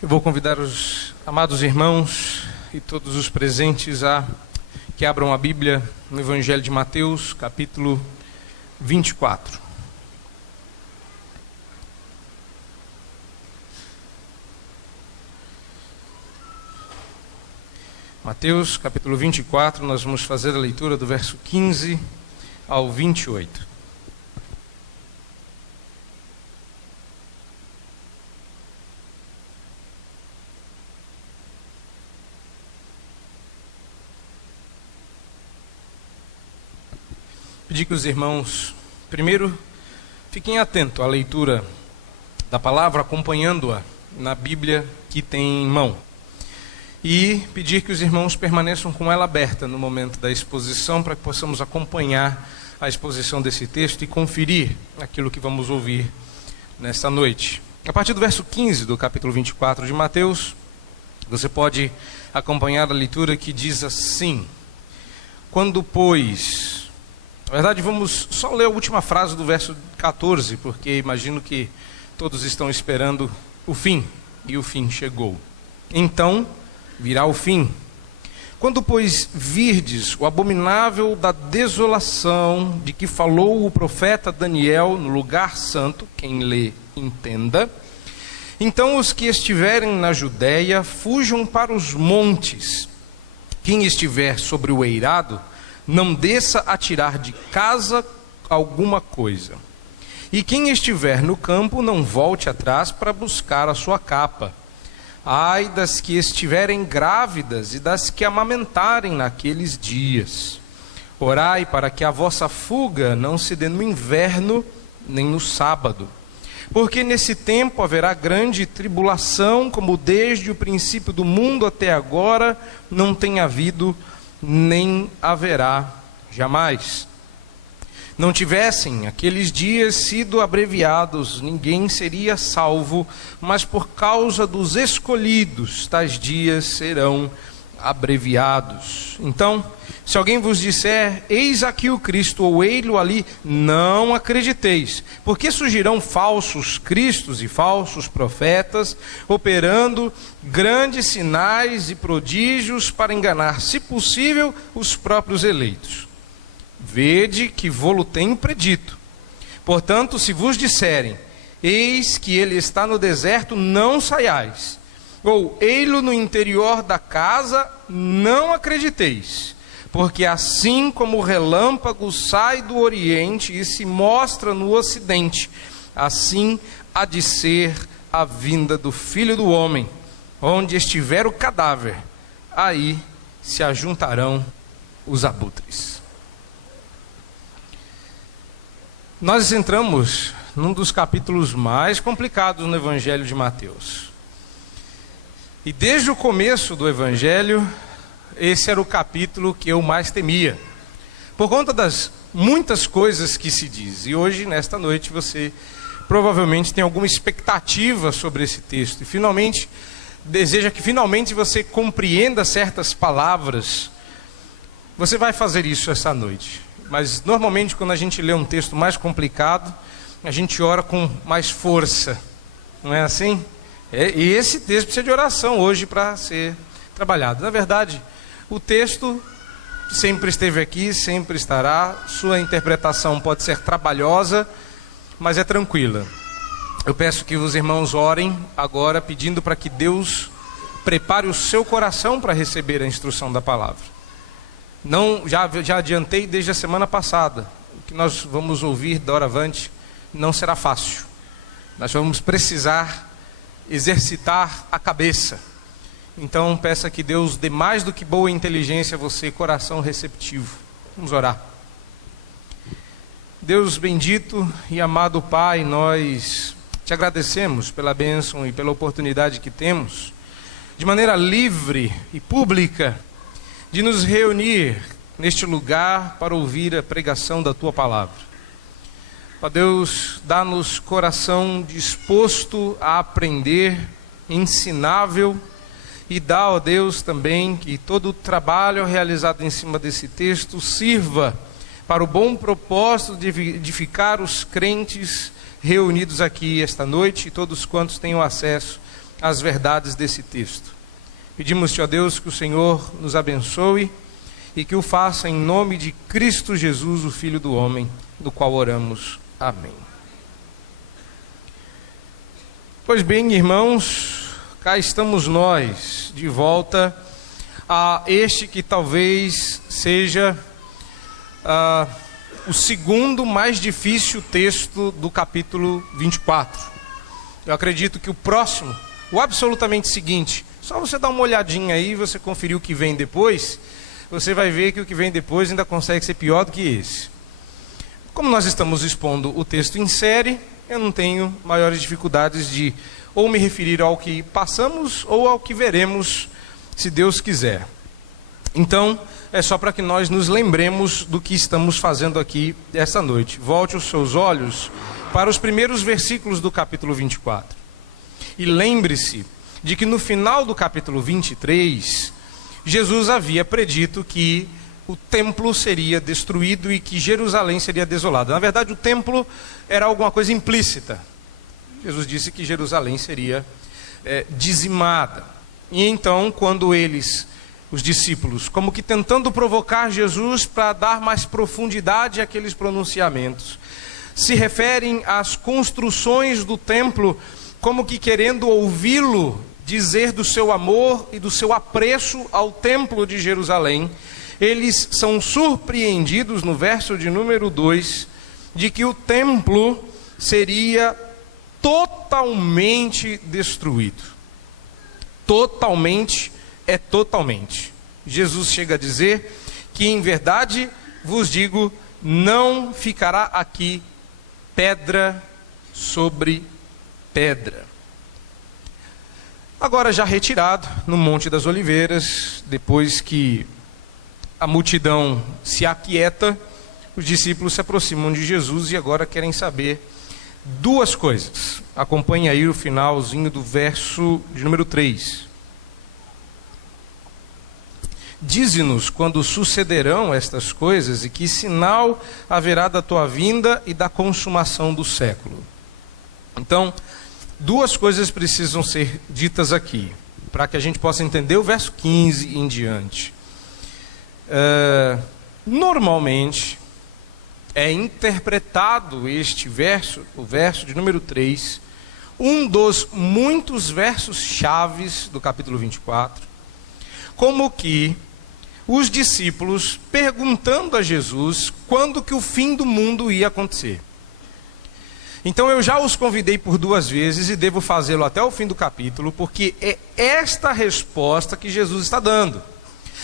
Eu vou convidar os amados irmãos e todos os presentes a que abram a Bíblia no Evangelho de Mateus, capítulo 24. Mateus, capítulo 24, nós vamos fazer a leitura do verso 15 ao 28. Pedir que os irmãos, primeiro, fiquem atentos à leitura da palavra, acompanhando-a na Bíblia que tem em mão. E pedir que os irmãos permaneçam com ela aberta no momento da exposição, para que possamos acompanhar a exposição desse texto e conferir aquilo que vamos ouvir nesta noite. A partir do verso 15 do capítulo 24 de Mateus, você pode acompanhar a leitura que diz assim: quando, pois... Na verdade, vamos só ler a última frase do verso 14, porque imagino que todos estão esperando o fim, e o fim chegou. Então virá o fim. Quando, pois, virdes o abominável da desolação de que falou o profeta Daniel no lugar santo, quem lê, entenda. Então os que estiverem na Judéia, fujam para os montes. Quem estiver sobre o eirado, não desça a tirar de casa alguma coisa. E quem estiver no campo, não volte atrás para buscar a sua capa. Ai das que estiverem grávidas e das que amamentarem naqueles dias. Orai para que a vossa fuga não se dê no inverno, nem no sábado. Porque nesse tempo haverá grande tribulação, como desde o princípio do mundo até agora não tem havido, nem haverá jamais. Não tivessem aqueles dias sido abreviados, ninguém seria salvo, mas por causa dos escolhidos, tais dias serão abreviados. Então, se alguém vos disser, eis aqui o Cristo, ou ei-lo ali, não acrediteis, porque surgirão falsos cristos e falsos profetas, operando grandes sinais e prodígios para enganar, se possível, os próprios eleitos. Vede que vô-lo tenho predito. Portanto, se vos disserem, eis que ele está no deserto, não saiais, ou ei-lo no interior da casa, não acrediteis. Porque assim como o relâmpago sai do oriente e se mostra no ocidente, assim há de ser a vinda do Filho do Homem. Onde estiver o cadáver, aí se ajuntarão os abutres. Nós entramos num dos capítulos mais complicados no Evangelho de Mateus. E desde o começo do Evangelho, esse era o capítulo que eu mais temia, por conta das muitas coisas que se diz. E hoje, nesta noite, você provavelmente tem alguma expectativa sobre esse texto. E finalmente, deseja que finalmente você compreenda certas palavras. Você vai fazer isso essa noite. Mas normalmente quando a gente lê um texto mais complicado, a gente ora com mais força. Não é assim? E esse texto precisa de oração hoje para ser trabalhado. Na verdade, o texto sempre esteve aqui, sempre estará. Sua interpretação pode ser trabalhosa, mas é tranquila. Eu peço que os irmãos orem agora, pedindo para que Deus prepare o seu coração para receber a instrução da palavra. Não, já adiantei desde a semana passada. O que nós vamos ouvir da hora avante não será fácil. Nós vamos precisar exercitar a cabeça. Então peça que Deus dê mais do que boa inteligência a você, coração receptivo. Vamos orar. Deus bendito e amado Pai, nós te agradecemos pela bênção e pela oportunidade que temos, de maneira livre e pública, de nos reunir neste lugar para ouvir a pregação da Tua Palavra. Ó Deus, dá-nos coração disposto a aprender, ensinável, e dá, ó Deus, também que todo o trabalho realizado em cima desse texto sirva para o bom propósito de edificar os crentes reunidos aqui esta noite e todos quantos tenham acesso as verdades desse texto. Pedimos-te, ó Deus, que o Senhor nos abençoe e que o faça em nome de Cristo Jesus, o Filho do homem, do qual oramos. Amém. Pois bem, irmãos, cá estamos nós, de volta a este que talvez seja o segundo mais difícil texto do capítulo 24. Eu acredito que o próximo, o absolutamente seguinte, só você dar uma olhadinha aí e você conferir o que vem depois, você vai ver que o que vem depois ainda consegue ser pior do que esse. Como nós estamos expondo o texto em série, eu não tenho maiores dificuldades de ou me referir ao que passamos ou ao que veremos, se Deus quiser. Então, é só para que nós nos lembremos do que estamos fazendo aqui esta noite. Volte os seus olhos para os primeiros versículos do capítulo 24. E lembre-se de que no final do capítulo 23, Jesus havia predito que o templo seria destruído e que Jerusalém seria desolada. Na verdade, o templo era alguma coisa implícita. Jesus disse que Jerusalém seria dizimada. E então, quando os discípulos, como que tentando provocar Jesus para dar mais profundidade àqueles pronunciamentos, se referem às construções do templo, como que querendo ouvi-lo dizer do seu amor e do seu apreço ao templo de Jerusalém, eles são surpreendidos no verso de número 2, de que o templo seria totalmente destruído. Totalmente é totalmente. Jesus chega a dizer que, em verdade, vos digo, não ficará aqui pedra sobre pedra. Agora, já retirado no Monte das Oliveiras, depois que a multidão se aquieta, os discípulos se aproximam de Jesus e agora querem saber duas coisas. Acompanhe aí o finalzinho do verso de número 3. Dize-nos quando sucederão estas coisas e que sinal haverá da tua vinda e da consumação do século. Então, duas coisas precisam ser ditas aqui, para que a gente possa entender o verso 15 em diante. Normalmente, é interpretado este verso, o verso de número 3, um dos muitos versos chaves do capítulo 24, como que os discípulos perguntando a Jesus quando que o fim do mundo ia acontecer. Então eu já os convidei por 2 vezes e devo fazê-lo até o fim do capítulo, porque é esta resposta que Jesus está dando.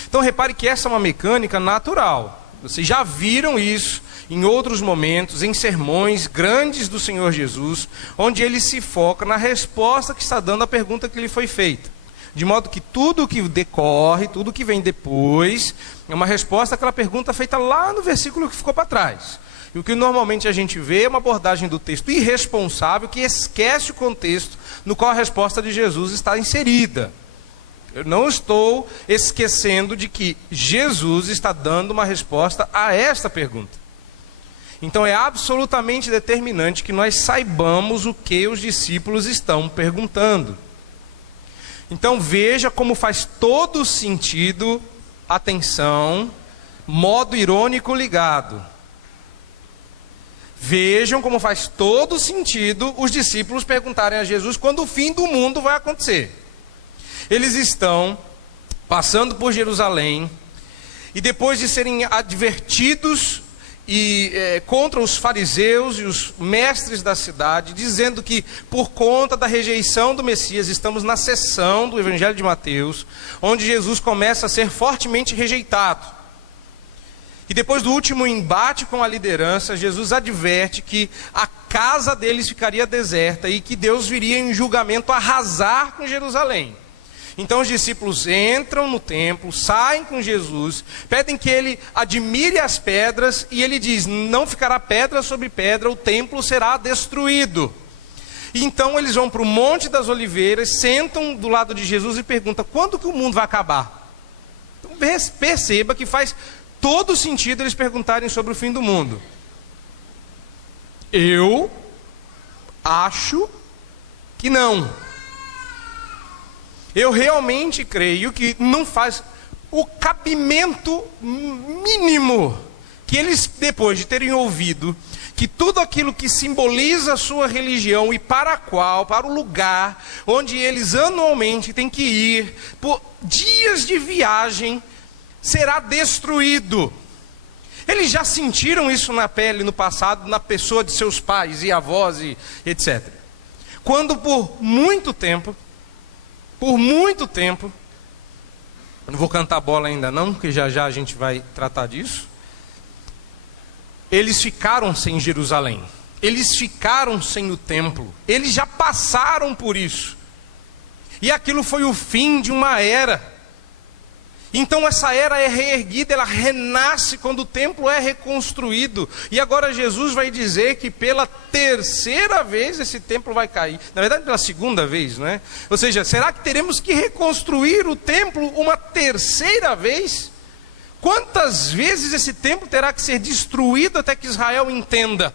Então repare que essa é uma mecânica natural. Vocês já viram isso em outros momentos, em sermões grandes do Senhor Jesus, onde ele se foca na resposta que está dando à pergunta que lhe foi feita. De modo que tudo que decorre, tudo que vem depois, é uma resposta àquela pergunta feita lá no versículo que ficou para trás. E o que normalmente a gente vê é uma abordagem do texto irresponsável que esquece o contexto no qual a resposta de Jesus está inserida. Eu não estou esquecendo de que Jesus está dando uma resposta a esta pergunta. Então é absolutamente determinante que nós saibamos o que os discípulos estão perguntando. Então veja como faz todo sentido, atenção, modo irônico ligado. Vejam como faz todo sentido os discípulos perguntarem a Jesus quando o fim do mundo vai acontecer. Eles estão passando por Jerusalém e depois de serem advertidos contra os fariseus e os mestres da cidade, dizendo que por conta da rejeição do Messias, estamos na seção do Evangelho de Mateus, onde Jesus começa a ser fortemente rejeitado. E depois do último embate com a liderança, Jesus adverte que a casa deles ficaria deserta e que Deus viria em julgamento arrasar com Jerusalém. Então os discípulos entram no templo, saem com Jesus, pedem que ele admire as pedras e ele diz, não ficará pedra sobre pedra, o templo será destruído. E então eles vão para o Monte das Oliveiras, sentam do lado de Jesus e perguntam, quando que o mundo vai acabar? Então perceba que faz todo sentido eles perguntarem sobre o fim do mundo. Eu acho que não. Eu realmente creio que não faz o cabimento mínimo que eles, depois de terem ouvido que tudo aquilo que simboliza a sua religião e para o lugar onde eles anualmente têm que ir por dias de viagem, será destruído. Eles já sentiram isso na pele no passado, na pessoa de seus pais e avós e etc. Quando por muito tempo, não vou cantar bola ainda não, porque já já a gente vai tratar disso, eles ficaram sem Jerusalém, eles ficaram sem o templo, eles já passaram por isso, e aquilo foi o fim de uma era. Então essa era é reerguida, ela renasce quando o templo é reconstruído. E agora Jesus vai dizer que pela terceira vez esse templo vai cair. Na verdade pela segunda vez, não é? Ou seja, será que teremos que reconstruir o templo uma terceira vez? Quantas vezes esse templo terá que ser destruído até que Israel entenda?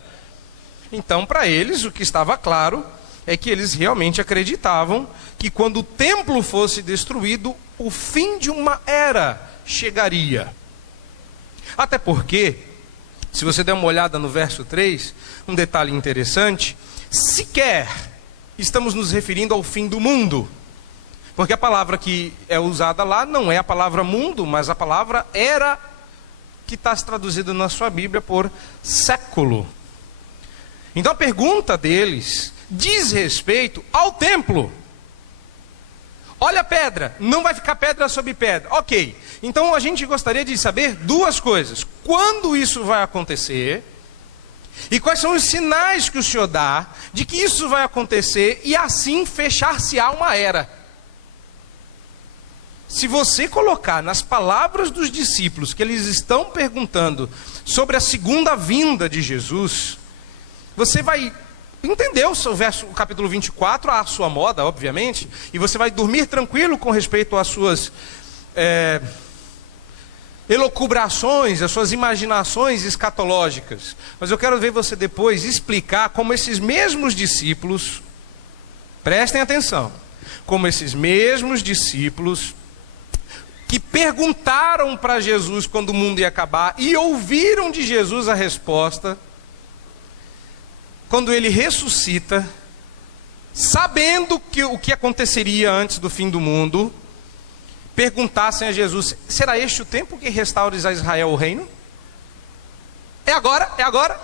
Então para eles o que estava claro é que eles realmente acreditavam que quando o templo fosse destruído, o fim de uma era chegaria. Até porque, se você der uma olhada no verso 3, um detalhe interessante, sequer estamos nos referindo ao fim do mundo. Porque a palavra que é usada lá não é a palavra mundo, mas a palavra era, que está traduzida na sua Bíblia por século. Então a pergunta deles diz respeito ao templo. Olha a pedra, não vai ficar pedra sobre pedra. Ok, então a gente gostaria de saber duas coisas. Quando isso vai acontecer? E quais são os sinais que o Senhor dá de que isso vai acontecer e assim fechar-se-á uma era? Se você colocar nas palavras dos discípulos que eles estão perguntando sobre a segunda vinda de Jesus, você vai entender o capítulo 24 à sua moda, obviamente, e você vai dormir tranquilo com respeito às suas elucubrações, às suas imaginações escatológicas. Mas eu quero ver você depois explicar como esses mesmos discípulos, prestem atenção, como esses mesmos discípulos que perguntaram para Jesus quando o mundo ia acabar e ouviram de Jesus a resposta, quando ele ressuscita, sabendo o que aconteceria antes do fim do mundo, perguntassem a Jesus: será este o tempo que restaures a Israel o reino? É agora? É agora?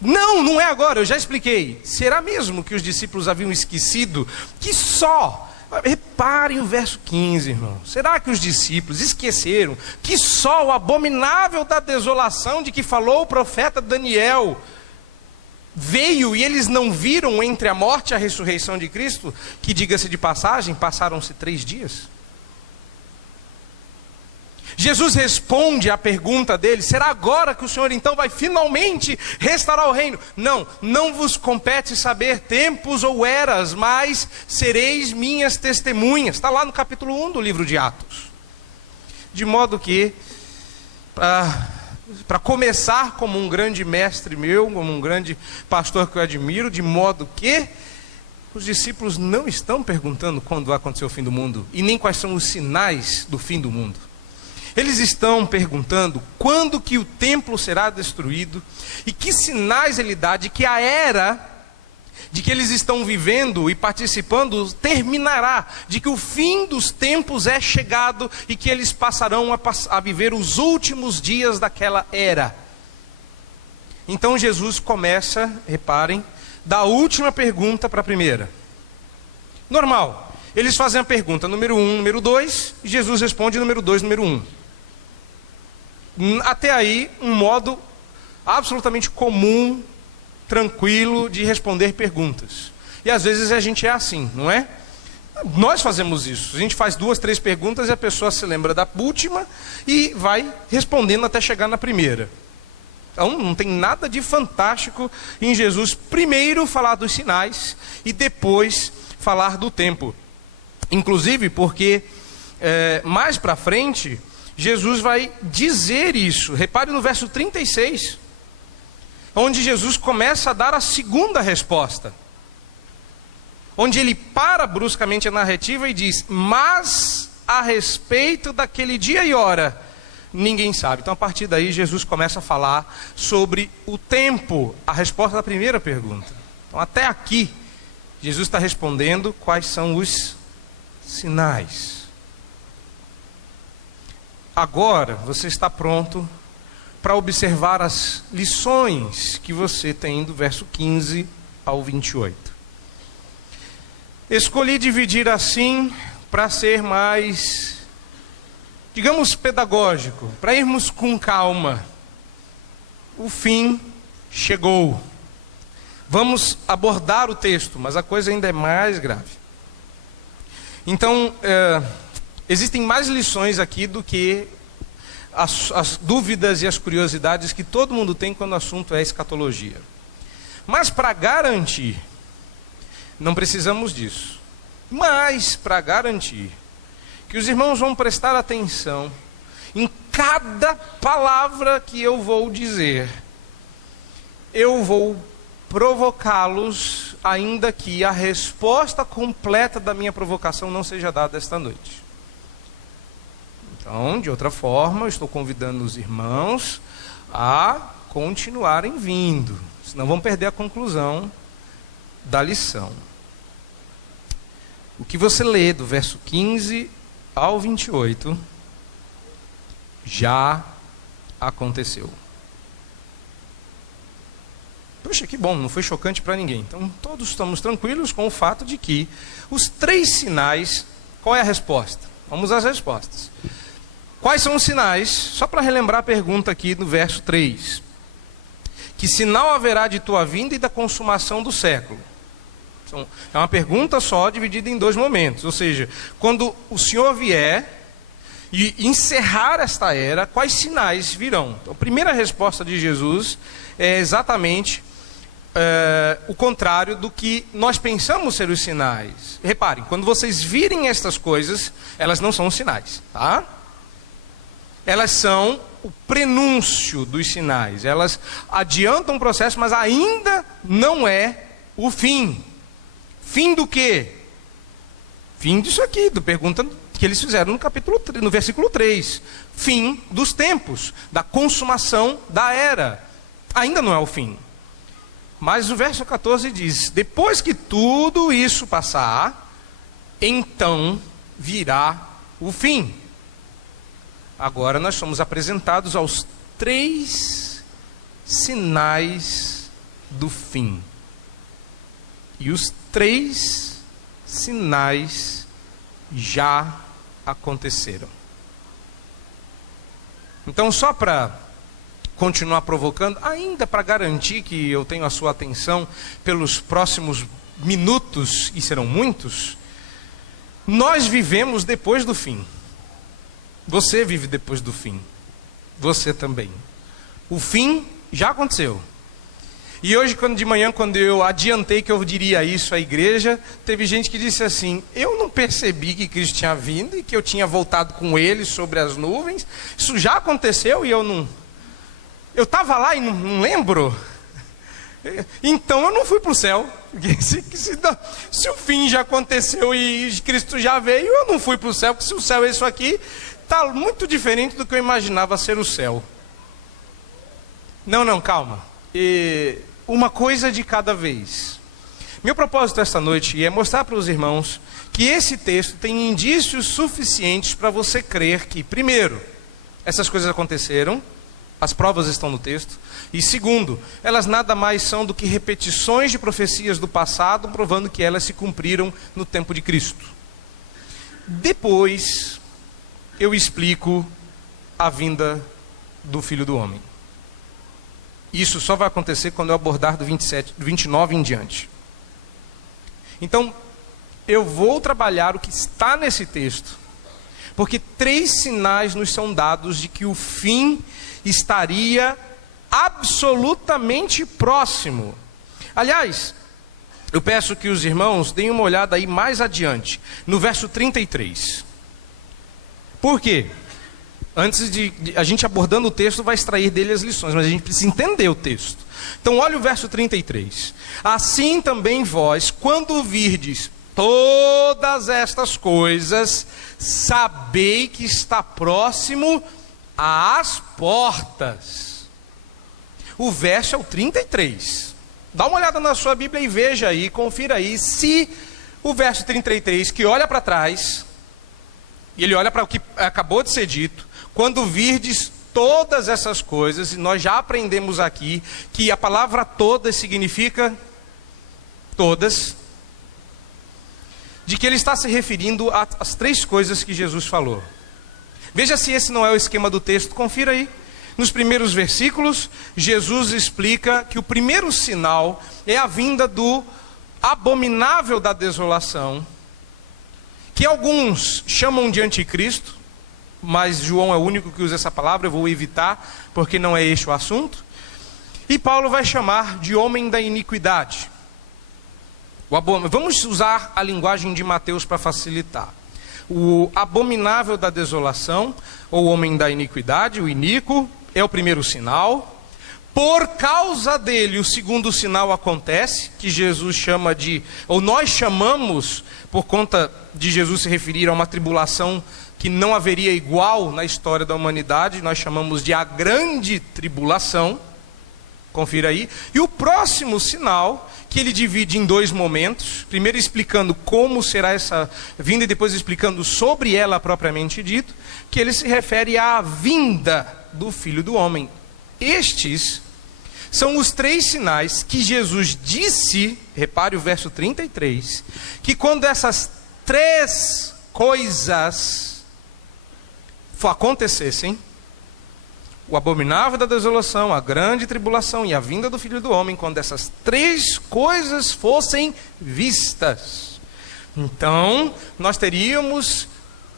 Não, não é agora, eu já expliquei. Será mesmo que os discípulos haviam esquecido que só... Reparem o verso 15, irmão. Será que os discípulos esqueceram que só o abominável da desolação de que falou o profeta Daniel veio e eles não viram entre a morte e a ressurreição de Cristo? Que, diga-se de passagem, passaram-se 3 dias. Jesus responde à pergunta dele: será agora que o Senhor então vai finalmente restaurar o reino? Não, não vos compete saber tempos ou eras, mas sereis minhas testemunhas. Está lá no capítulo 1 do livro de Atos. De modo que, para começar como um grande mestre meu, como um grande pastor que eu admiro, de modo que os discípulos não estão perguntando quando vai acontecer o fim do mundo, e nem quais são os sinais do fim do mundo. Eles estão perguntando quando que o templo será destruído e que sinais ele dá de que a era de que eles estão vivendo e participando terminará, de que o fim dos tempos é chegado e que eles passarão a viver os últimos dias daquela era. Então Jesus começa, reparem, da última pergunta para a primeira. Normal, eles fazem a pergunta número 1, número 2, e Jesus responde número 2, número 1. Até aí, um modo absolutamente comum, tranquilo de responder perguntas. E às vezes a gente é assim, não é? Nós fazemos isso. A gente faz 2, 3 perguntas e a pessoa se lembra da última e vai respondendo até chegar na primeira. Então não tem nada de fantástico em Jesus primeiro falar dos sinais e depois falar do tempo. Inclusive porque mais para frente Jesus vai dizer isso. Repare no verso 36, onde Jesus começa a dar a segunda resposta. onde ele para bruscamente a narrativa e diz: mas a respeito daquele dia e hora, ninguém sabe. Então, a partir daí, Jesus começa a falar sobre o tempo, a resposta da primeira pergunta. Então, até aqui, Jesus está respondendo quais são os sinais. Agora, você está pronto para observar as lições que você tem do verso 15 ao 28. Escolhi dividir assim para ser mais, digamos, pedagógico, para irmos com calma. O fim chegou. Vamos abordar o texto, mas a coisa ainda é mais grave. Então, existem mais lições aqui do que as dúvidas e as curiosidades que todo mundo tem quando o assunto é escatologia. Mas para garantir, não precisamos disso. Mas para garantir que os irmãos vão prestar atenção em cada palavra que eu vou dizer, eu vou provocá-los, ainda que a resposta completa da minha provocação não seja dada esta noite. Então, de outra forma, eu estou convidando os irmãos a continuarem vindo, senão vão perder a conclusão da lição. O que você lê do verso 15 ao 28 já aconteceu. Poxa, que bom, não foi chocante para ninguém. Então, todos estamos tranquilos com o fato de que os 3 sinais, qual é a resposta? Vamos às respostas. Quais são os sinais? Só para relembrar a pergunta aqui no verso 3. Que sinal haverá de tua vinda e da consumação do século? Então, é uma pergunta só, dividida em 2 momentos. Ou seja, quando o Senhor vier e encerrar esta era, quais sinais virão? Então, a primeira resposta de Jesus é exatamente o contrário do que nós pensamos ser os sinais. Reparem, quando vocês virem estas coisas, elas não são os sinais, tá? Elas são o prenúncio dos sinais. Elas adiantam o processo, mas ainda não é o fim. Fim do quê? Fim disso aqui, da pergunta que eles fizeram no versículo 3. Fim dos tempos, da consumação da era. Ainda não é o fim. Mas o verso 14 diz: depois que tudo isso passar, então virá o fim. Agora nós somos apresentados aos 3 sinais do fim. E os 3 sinais já aconteceram. Então, só para continuar provocando, ainda para garantir que eu tenho a sua atenção pelos próximos minutos, e serão muitos, nós vivemos depois do fim. Você vive depois do fim. Você também. O fim já aconteceu. E hoje, de manhã, quando eu adiantei que eu diria isso à igreja, teve gente que disse assim: eu não percebi que Cristo tinha vindo e que eu tinha voltado com Ele sobre as nuvens. Isso já aconteceu e eu não... Eu estava lá e não lembro. Então eu não fui para o céu. Se o fim já aconteceu e Cristo já veio, eu não fui para o céu. Porque se o céu é isso aqui, está muito diferente do que eu imaginava ser o céu. Não, calma. Uma coisa de cada vez. Meu propósito esta noite é mostrar para os irmãos que esse texto tem indícios suficientes para você crer que, primeiro, essas coisas aconteceram, as provas estão no texto, e segundo, elas nada mais são do que repetições de profecias do passado, provando que elas se cumpriram no tempo de Cristo. Depois, eu explico a vinda do Filho do Homem. Isso só vai acontecer quando eu abordar do 29 em diante. Então, eu vou trabalhar o que está nesse texto, porque 3 sinais nos são dados de que o fim estaria absolutamente próximo. Aliás, eu peço que os irmãos deem uma olhada aí mais adiante, no verso 33. Por quê? Antes de a gente abordando o texto, vai extrair dele as lições, mas a gente precisa entender o texto. Então olha o verso 33. Assim também vós, quando virdes todas estas coisas, sabei que está próximo às portas. O verso é o 33. Dá uma olhada na sua Bíblia e veja aí, confira aí, se o verso 33, que olha para trás, e ele olha para o que acabou de ser dito, quando virdes todas essas coisas, e nós já aprendemos aqui, que a palavra todas significa todas, de que ele está se referindo às três coisas que Jesus falou. Veja se esse não é o esquema do texto, confira aí. Nos primeiros versículos, Jesus explica que o primeiro sinal é a vinda do abominável da desolação, que alguns chamam de anticristo, mas João é o único que usa essa palavra, eu vou evitar, porque não é este o assunto. E Paulo vai chamar de homem da iniquidade. Vamos usar a linguagem de Mateus para facilitar. O abominável da desolação, ou homem da iniquidade, o iníquo, é o primeiro sinal. Por causa dele, o segundo sinal acontece, que Jesus chama de, ou nós chamamos, por conta de Jesus se referir a uma tribulação que não haveria igual na história da humanidade, nós chamamos de a grande tribulação. Confira aí. E o próximo sinal, que ele divide em dois momentos, primeiro explicando como será essa vinda e depois explicando sobre ela propriamente dito, que ele se refere à vinda do Filho do Homem. Estes são os três sinais que Jesus disse, repare o verso 33, que quando essas três coisas acontecessem, o abominável da desolação, a grande tribulação e a vinda do Filho do Homem, quando essas três coisas fossem vistas, então nós teríamos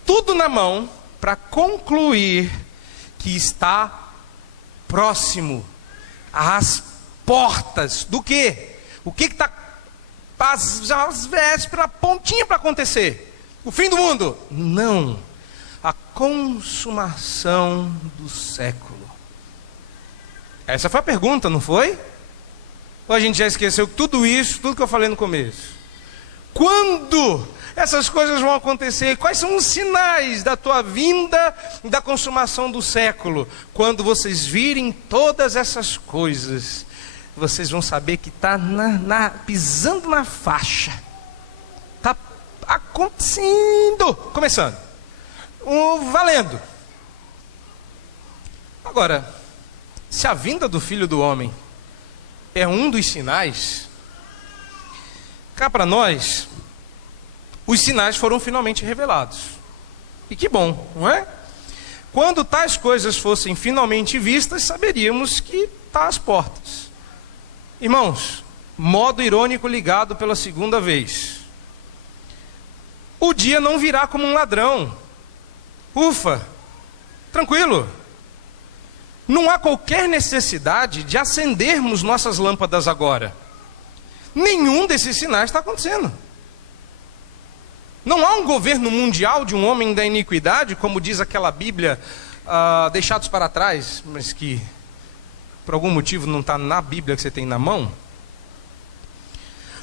tudo na mão para concluir que está próximo às portas do quê? O que está às vésperas, a pontinha para acontecer? O fim do mundo? Não. A consumação do século. Essa foi a pergunta, não foi? Ou a gente já esqueceu que tudo isso, tudo que eu falei no começo? Quando essas coisas vão acontecer? Quais são os sinais da tua vinda e da consumação do século? Quando vocês virem todas essas coisas, vocês vão saber que está pisando na faixa. Está acontecendo. Começando. Valendo. Agora, se a vinda do Filho do Homem é um dos sinais, cá para nós, os sinais foram finalmente revelados. E que bom, não é? Quando tais coisas fossem finalmente vistas, saberíamos que está às portas. Irmãos, modo irônico ligado pela segunda vez. O dia não virá como um ladrão. Ufa, tranquilo. Não há qualquer necessidade de acendermos nossas lâmpadas agora. Nenhum desses sinais está acontecendo. Não há um governo mundial de um homem da iniquidade, como diz aquela Bíblia, deixados para trás, mas que por algum motivo não está na Bíblia que você tem na mão.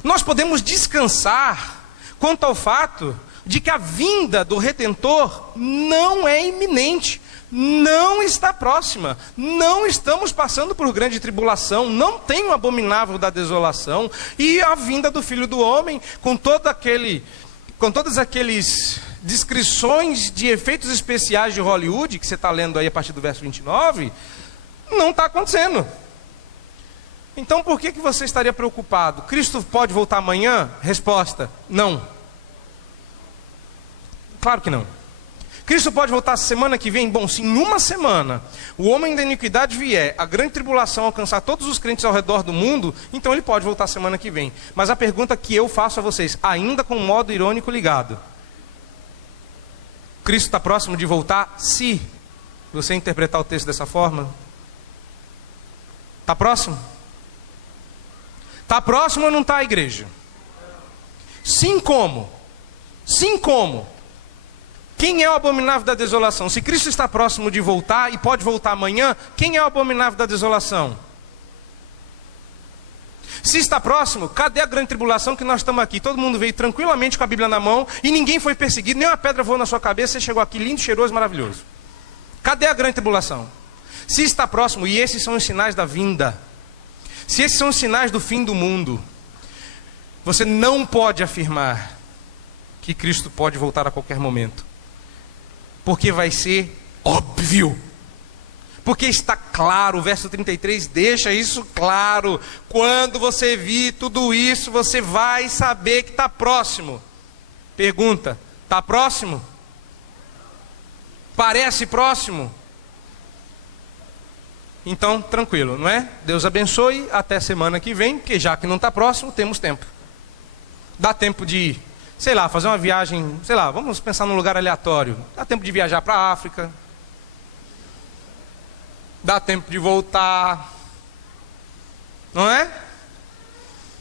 Nós podemos descansar quanto ao fato de que a vinda do Redentor não é iminente, não está próxima, não estamos passando por grande tribulação, não tem um abominável da desolação, e a vinda do Filho do Homem, com todas aqueles descrições de efeitos especiais de Hollywood, que você está lendo aí a partir do verso 29, não está acontecendo. Então por que você estaria preocupado? Cristo pode voltar amanhã? Resposta, não. Claro que não. Cristo pode voltar semana que vem? Bom, se em uma semana o homem da iniquidade vier, a grande tribulação alcançar todos os crentes ao redor do mundo, então ele pode voltar semana que vem. Mas a pergunta que eu faço a vocês, ainda com um modo irônico ligado: Cristo está próximo de voltar? Se você interpretar o texto dessa forma, está próximo? Está próximo ou não está, igreja? Sim, como? Sim, como? Quem é o abominável da desolação? Se Cristo está próximo de voltar e pode voltar amanhã, quem é o abominável da desolação? Se está próximo, cadê a grande tribulação que nós estamos aqui? Todo mundo veio tranquilamente com a Bíblia na mão e ninguém foi perseguido, nem uma pedra voou na sua cabeça, você chegou aqui lindo, cheiroso, maravilhoso. Cadê a grande tribulação? Se está próximo, e esses são os sinais da vinda, se esses são os sinais do fim do mundo, você não pode afirmar que Cristo pode voltar a qualquer momento, porque vai ser óbvio. Porque está claro, o verso 33 deixa isso claro. Quando você vir tudo isso, você vai saber que está próximo. Pergunta, está próximo? Parece próximo? Então, tranquilo, não é? Deus abençoe, até semana que vem, porque já que não está próximo, temos tempo. Dá tempo de, sei lá, fazer uma viagem, sei lá, vamos pensar num lugar aleatório. Dá tempo de viajar para a África. Dá tempo de voltar, não é?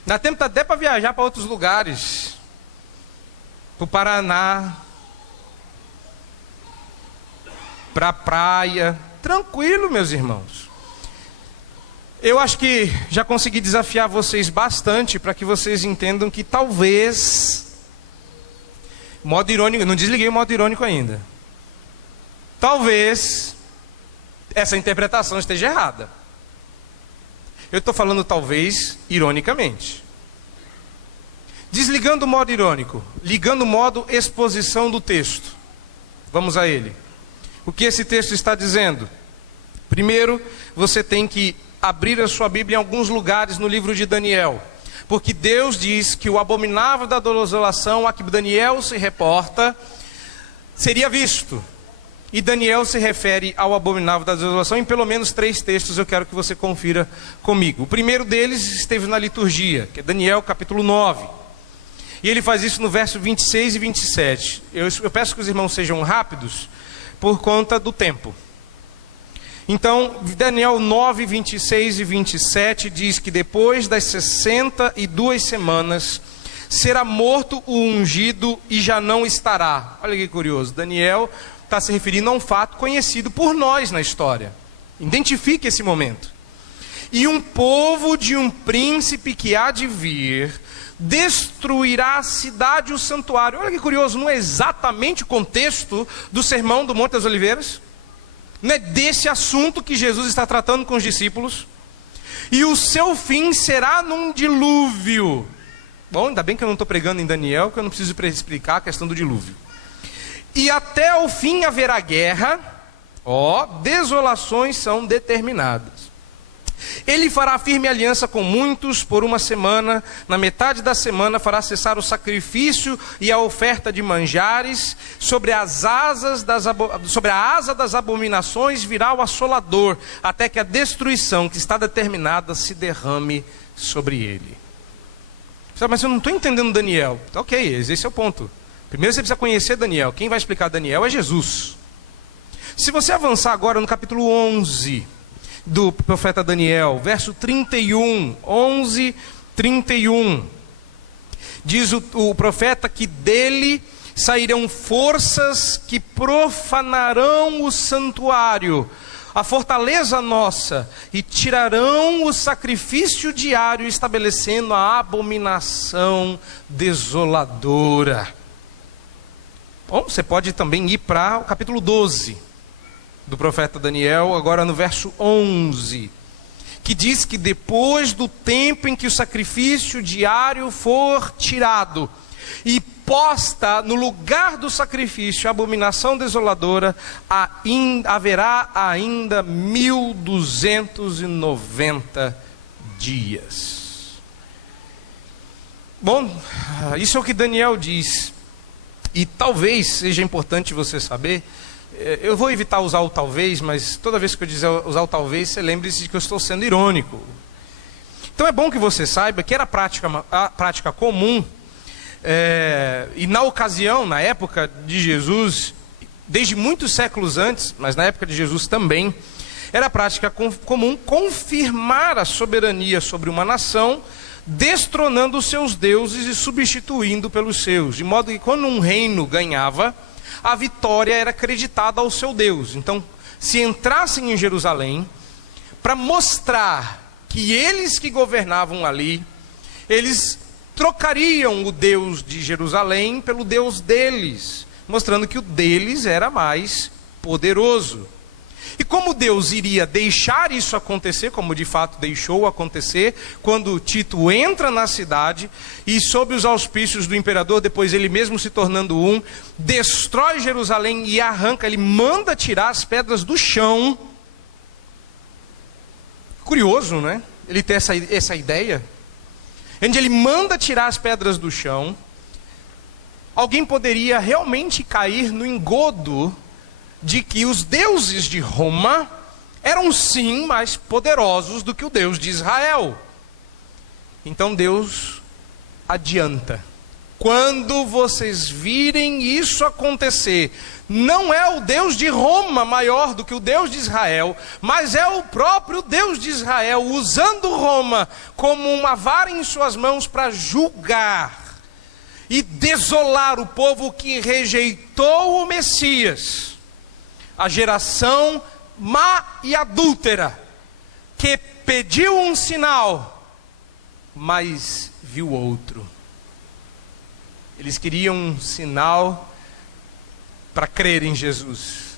Dá tempo até para viajar para outros lugares, para o Paraná, para a praia, tranquilo, meus irmãos. Eu acho que já consegui desafiar vocês bastante para que vocês entendam que talvez, modo irônico, não desliguei o modo irônico ainda, talvez essa interpretação esteja errada. Eu estou falando talvez ironicamente. Desligando o modo irônico, ligando o modo exposição do texto. Vamos a ele. O que esse texto está dizendo? Primeiro, você tem que abrir a sua Bíblia em alguns lugares no livro de Daniel. Porque Deus diz que o abominável da desolação a que Daniel se reporta seria visto. E Daniel se refere ao abominável da desolação em pelo menos 3 textos, eu quero que você confira comigo. O primeiro deles esteve na liturgia, que é Daniel capítulo 9. E ele faz isso no verso 26 e 27. Eu peço que os irmãos sejam rápidos, por conta do tempo. Então, Daniel 9, 26 e 27 diz que depois das 62 semanas, será morto o ungido e já não estará. Olha que curioso, Daniel está se referindo a um fato conhecido por nós na história. Identifique esse momento. E um povo de um príncipe que há de vir destruirá a cidade e o santuário. Olha que curioso, não é exatamente o contexto do sermão do Monte das Oliveiras? Não é desse assunto que Jesus está tratando com os discípulos? E o seu fim será num dilúvio. Bom, ainda bem que eu não estou pregando em Daniel, que eu não preciso explicar a questão do dilúvio. E até o fim haverá guerra, desolações são determinadas. Ele fará firme aliança com muitos por uma semana, na metade da semana fará cessar o sacrifício e a oferta de manjares, sobre a asa das abominações virá o assolador, até que a destruição que está determinada se derrame sobre ele. Mas eu não estou entendendo Daniel. Ok, esse é o ponto. Primeiro você precisa conhecer Daniel. Quem vai explicar Daniel é Jesus. Se você avançar agora no capítulo 11 do profeta Daniel, verso 31, 11, 31, diz o profeta que dele sairão forças que profanarão o santuário, a fortaleza nossa, e tirarão o sacrifício diário, estabelecendo a abominação desoladora. Bom, você pode também ir para o capítulo 12 do profeta Daniel, agora no verso 11, que diz que depois do tempo em que o sacrifício diário for tirado e posta no lugar do sacrifício a abominação desoladora, haverá ainda 1290 dias. Bom, isso é o que Daniel diz. E talvez seja importante você saber, eu vou evitar usar o talvez, mas toda vez que eu dizer usar o talvez, você lembre-se de que eu estou sendo irônico. Então é bom que você saiba que era a prática comum, e na ocasião, na época de Jesus, desde muitos séculos antes, mas na época de Jesus também, era a prática comum confirmar a soberania sobre uma nação, destronando os seus deuses e substituindo pelos seus, de modo que quando um reino ganhava, a vitória era acreditada ao seu Deus. Então, se entrassem em Jerusalém, para mostrar que eles que governavam ali, eles trocariam o Deus de Jerusalém pelo Deus deles, mostrando que o deles era mais poderoso. E como Deus iria deixar isso acontecer, como de fato deixou acontecer, quando Tito entra na cidade e, sob os auspícios do imperador, depois ele mesmo se tornando um, destrói Jerusalém e arranca, ele manda tirar as pedras do chão. Curioso, né? Ele ter essa ideia. Onde ele manda tirar as pedras do chão, alguém poderia realmente cair no engodo de que os deuses de Roma eram sim mais poderosos do que o Deus de Israel. Então Deus adianta. Quando vocês virem isso acontecer, não é o Deus de Roma maior do que o Deus de Israel, mas é o próprio Deus de Israel usando Roma como uma vara em suas mãos para julgar e desolar o povo que rejeitou o Messias. A geração má e adúltera, que pediu um sinal, mas viu outro. Eles queriam um sinal para crer em Jesus.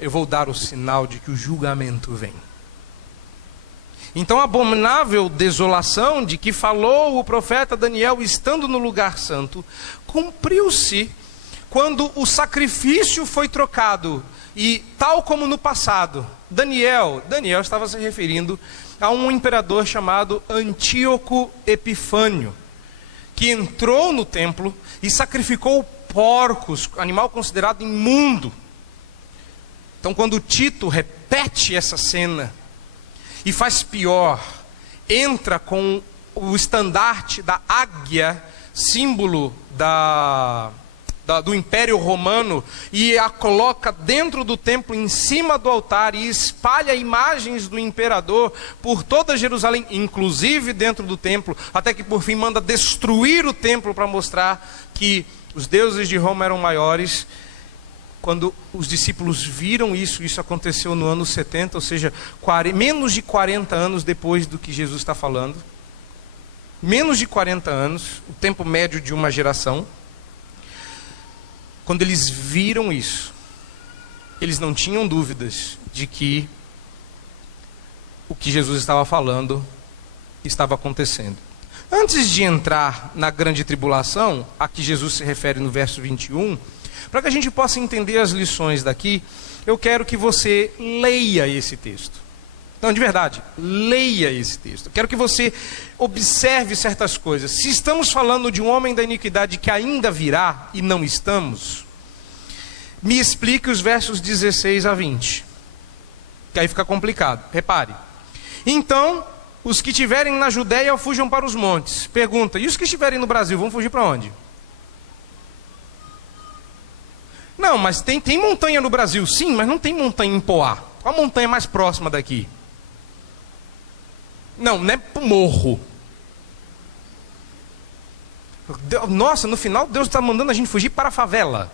Eu vou dar o sinal de que o julgamento vem. Então a abominável desolação de que falou o profeta Daniel, estando no lugar santo, cumpriu-se quando o sacrifício foi trocado. E tal como no passado, Daniel estava se referindo a um imperador chamado Antíoco Epifânio, que entrou no templo e sacrificou porcos, animal considerado imundo. Então quando Tito repete essa cena, e faz pior, entra com o estandarte da águia, símbolo do Império Romano, e a coloca dentro do templo, em cima do altar, e espalha imagens do imperador por toda Jerusalém, inclusive dentro do templo, até que por fim manda destruir o templo para mostrar que os deuses de Roma eram maiores. Quando os discípulos viram isso aconteceu no ano 70, ou seja, menos de 40 anos depois do que Jesus está falando. Menos de 40 anos, o tempo médio de uma geração. Quando eles viram isso, eles não tinham dúvidas de que o que Jesus estava falando estava acontecendo. Antes de entrar na grande tribulação, a que Jesus se refere no verso 21, para que a gente possa entender as lições daqui, eu quero que você leia esse texto. Então, de verdade, leia esse texto. Eu quero que você observe certas coisas. Se estamos falando de um homem da iniquidade que ainda virá, e não estamos, me explique os versos 16 a 20. Que aí fica complicado. Repare. Então, os que estiverem na Judéia fujam para os montes. Pergunta, e os que estiverem no Brasil vão fugir para onde? Não, mas tem montanha no Brasil, sim, mas não tem montanha em Poá. Qual a montanha mais próxima daqui? Não é pro morro. Nossa, no final Deus está mandando a gente fugir para a favela.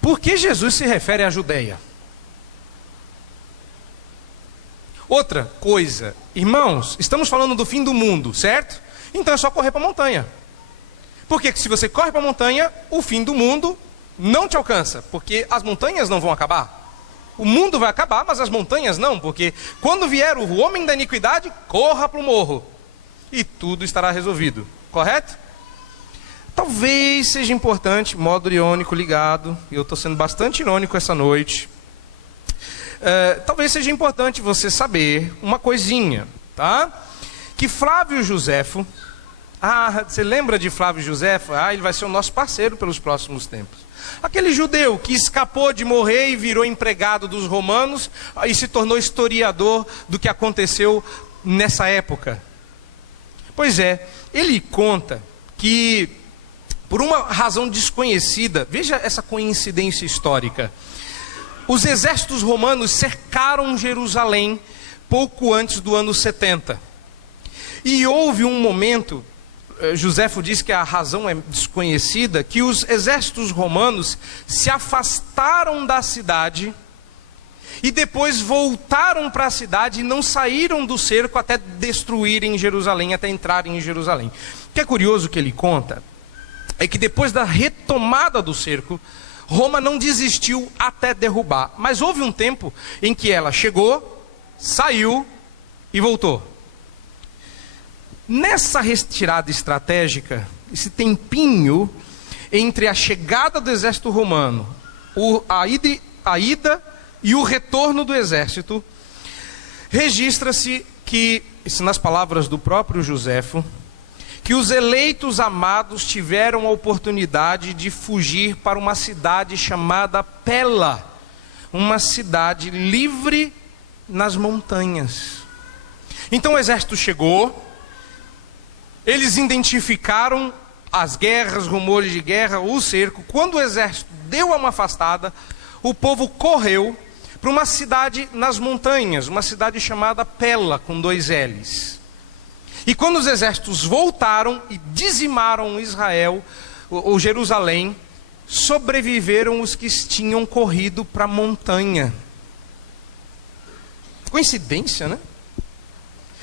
Por que Jesus se refere à Judéia? Outra coisa, irmãos, estamos falando do fim do mundo, certo? Então é só correr para a montanha. Porque se você corre para a montanha, o fim do mundo não te alcança, porque as montanhas não vão acabar. O mundo vai acabar, mas as montanhas não, porque quando vier o homem da iniquidade, corra para o morro, e tudo estará resolvido, correto? Talvez seja importante, modo irônico ligado, e eu estou sendo bastante irônico essa noite, talvez seja importante você saber uma coisinha, tá? Que Flávio Josefo, você lembra de Flávio Josefo? Ele vai ser o nosso parceiro pelos próximos tempos. Aquele judeu que escapou de morrer e virou empregado dos romanos e se tornou historiador do que aconteceu nessa época. Pois é, ele conta que, por uma razão desconhecida, veja essa coincidência histórica, os exércitos romanos cercaram Jerusalém pouco antes do ano 70. E houve um momento, Josefo diz que a razão é desconhecida, que os exércitos romanos se afastaram da cidade e depois voltaram para a cidade e não saíram do cerco até destruírem Jerusalém, até entrarem em Jerusalém. O que é curioso que ele conta é que depois da retomada do cerco, Roma não desistiu até derrubar. Mas houve um tempo em que ela chegou, saiu e voltou. Nessa retirada estratégica, esse tempinho entre a chegada do exército romano, a ida e o retorno do exército, registra-se que, isso nas palavras do próprio Joséfo, que os eleitos amados tiveram a oportunidade de fugir para uma cidade chamada Pela, uma cidade livre nas montanhas. Então o exército chegou, eles identificaram as guerras, rumores de guerra, o cerco. Quando o exército deu uma afastada, o povo correu para uma cidade nas montanhas, uma cidade chamada Pela, com 2 L's. E quando os exércitos voltaram e dizimaram Israel, ou Jerusalém, sobreviveram os que tinham corrido para a montanha. Coincidência, né?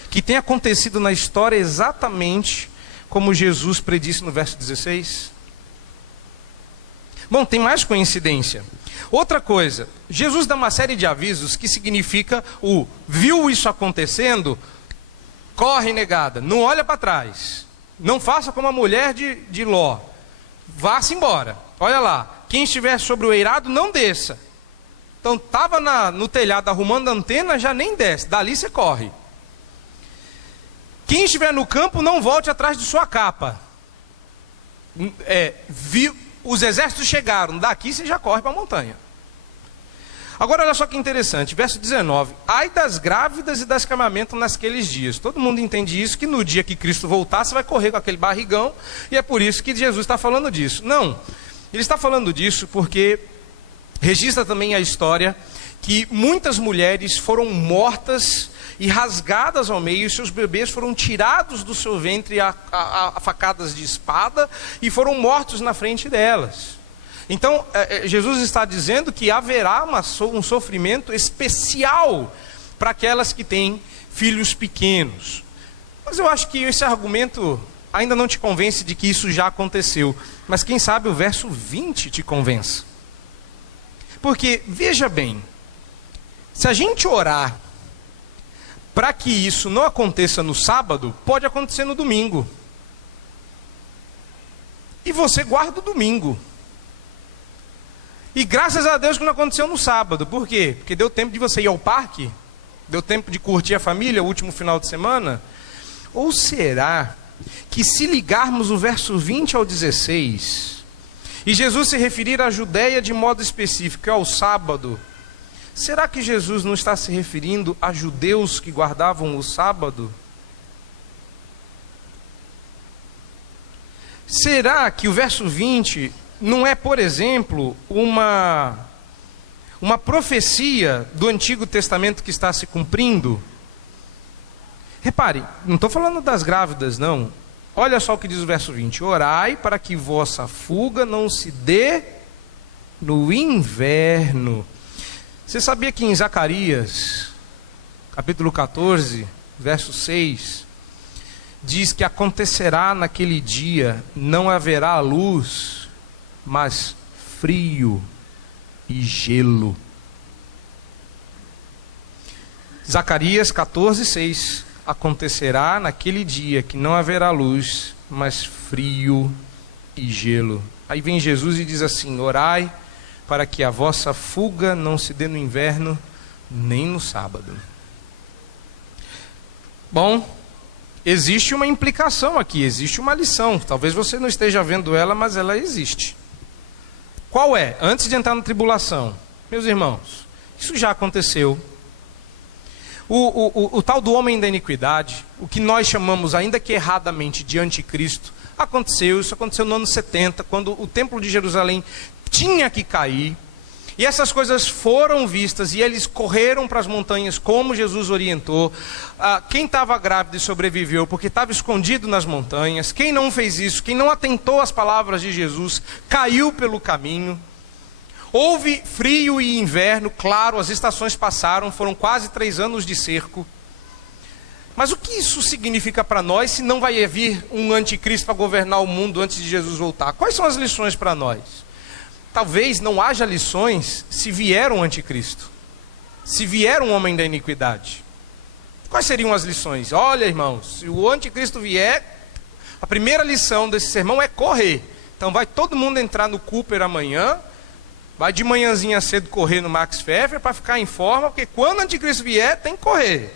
Que tem acontecido na história exatamente como Jesus predisse no verso 16. Bom, tem mais coincidência. Outra coisa, Jesus dá uma série de avisos que significa viu isso acontecendo, corre, negada, não olha para trás, não faça como a mulher de Ló, vá-se embora, olha lá, quem estiver sobre o eirado não desça. Então estava no telhado arrumando a antena, já nem desce, dali você corre. Quem estiver no campo não volte atrás de sua capa. Os exércitos chegaram, daqui você já corre para a montanha. Agora olha só que interessante, verso 19. Ai das grávidas e das que amamentam naqueles dias. Todo mundo entende isso, que no dia que Cristo voltar, você vai correr com aquele barrigão, e é por isso que Jesus está falando disso. Não, ele está falando disso porque registra também a história que muitas mulheres foram mortas e rasgadas ao meio, e seus bebês foram tirados do seu ventre a facadas de espada, e foram mortos na frente delas. Então, Jesus está dizendo que haverá um sofrimento especial para aquelas que têm filhos pequenos. Mas eu acho que esse argumento ainda não te convence de que isso já aconteceu. Mas quem sabe o verso 20 te convença. Porque, veja bem, se a gente orar para que isso não aconteça no sábado, pode acontecer no domingo. E você guarda o domingo. E graças a Deus que não aconteceu no sábado. Por quê? Porque deu tempo de você ir ao parque? Deu tempo de curtir a família o último final de semana? Ou será que se ligarmos o verso 20 ao 16, e Jesus se referir à Judéia de modo específico, ao sábado, será que Jesus não está se referindo a judeus que guardavam o sábado? Será que o verso 20... não é, por exemplo, uma profecia do Antigo Testamento que está se cumprindo? Repare, não estou falando das grávidas, não. Olha só o que diz o verso 20. Orai para que vossa fuga não se dê no inverno. Você sabia que em Zacarias, capítulo 14, verso 6, diz que acontecerá naquele dia, não haverá luz, mas frio e gelo. Zacarias 14:6. Acontecerá naquele dia que não haverá luz, mas frio e gelo. Aí vem Jesus e diz assim: orai para que a vossa fuga não se dê no inverno, nem no sábado. Bom, existe uma implicação aqui, existe uma lição. Talvez você não esteja vendo ela, mas ela existe. Qual é? Antes de entrar na tribulação, meus irmãos, isso já aconteceu. O tal do homem da iniquidade, o que nós chamamos ainda que erradamente de anticristo, aconteceu. Isso aconteceu no ano 70, quando o templo de Jerusalém tinha que cair. E essas coisas foram vistas e eles correram para as montanhas como Jesus orientou. Quem estava grávido e sobreviveu porque estava escondido nas montanhas. Quem não fez isso, quem não atentou às palavras de Jesus, caiu pelo caminho. Houve frio e inverno, claro, as estações passaram, foram quase 3 anos de cerco. Mas o que isso significa para nós se não vai vir um anticristo para governar o mundo antes de Jesus voltar? Quais são as lições para nós? Talvez não haja lições se vier um anticristo, se vier um homem da iniquidade. Quais seriam as lições? Olha, irmãos, se o anticristo vier, a primeira lição desse sermão é correr. Então vai todo mundo entrar no Cooper amanhã, vai de manhãzinha cedo correr no Max Pfeffer para ficar em forma, porque quando o anticristo vier, tem que correr.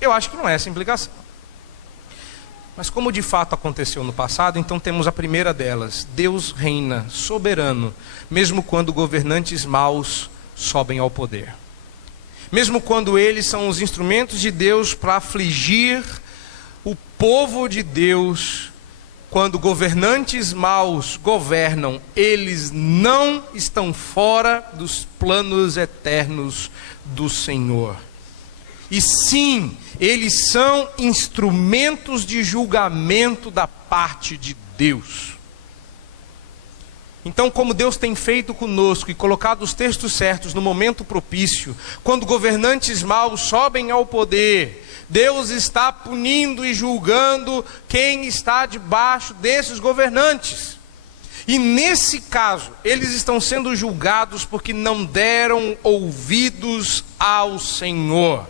Eu acho que não é essa a implicação. Mas como de fato aconteceu no passado, então temos a primeira delas. Deus reina soberano, mesmo quando governantes maus sobem ao poder. Mesmo quando eles são os instrumentos de Deus para afligir o povo de Deus, quando governantes maus governam, eles não estão fora dos planos eternos do Senhor. E sim, eles são instrumentos de julgamento da parte de Deus. Então, como Deus tem feito conosco e colocado os textos certos no momento propício, quando governantes maus sobem ao poder, Deus está punindo e julgando quem está debaixo desses governantes. E nesse caso, eles estão sendo julgados porque não deram ouvidos ao Senhor.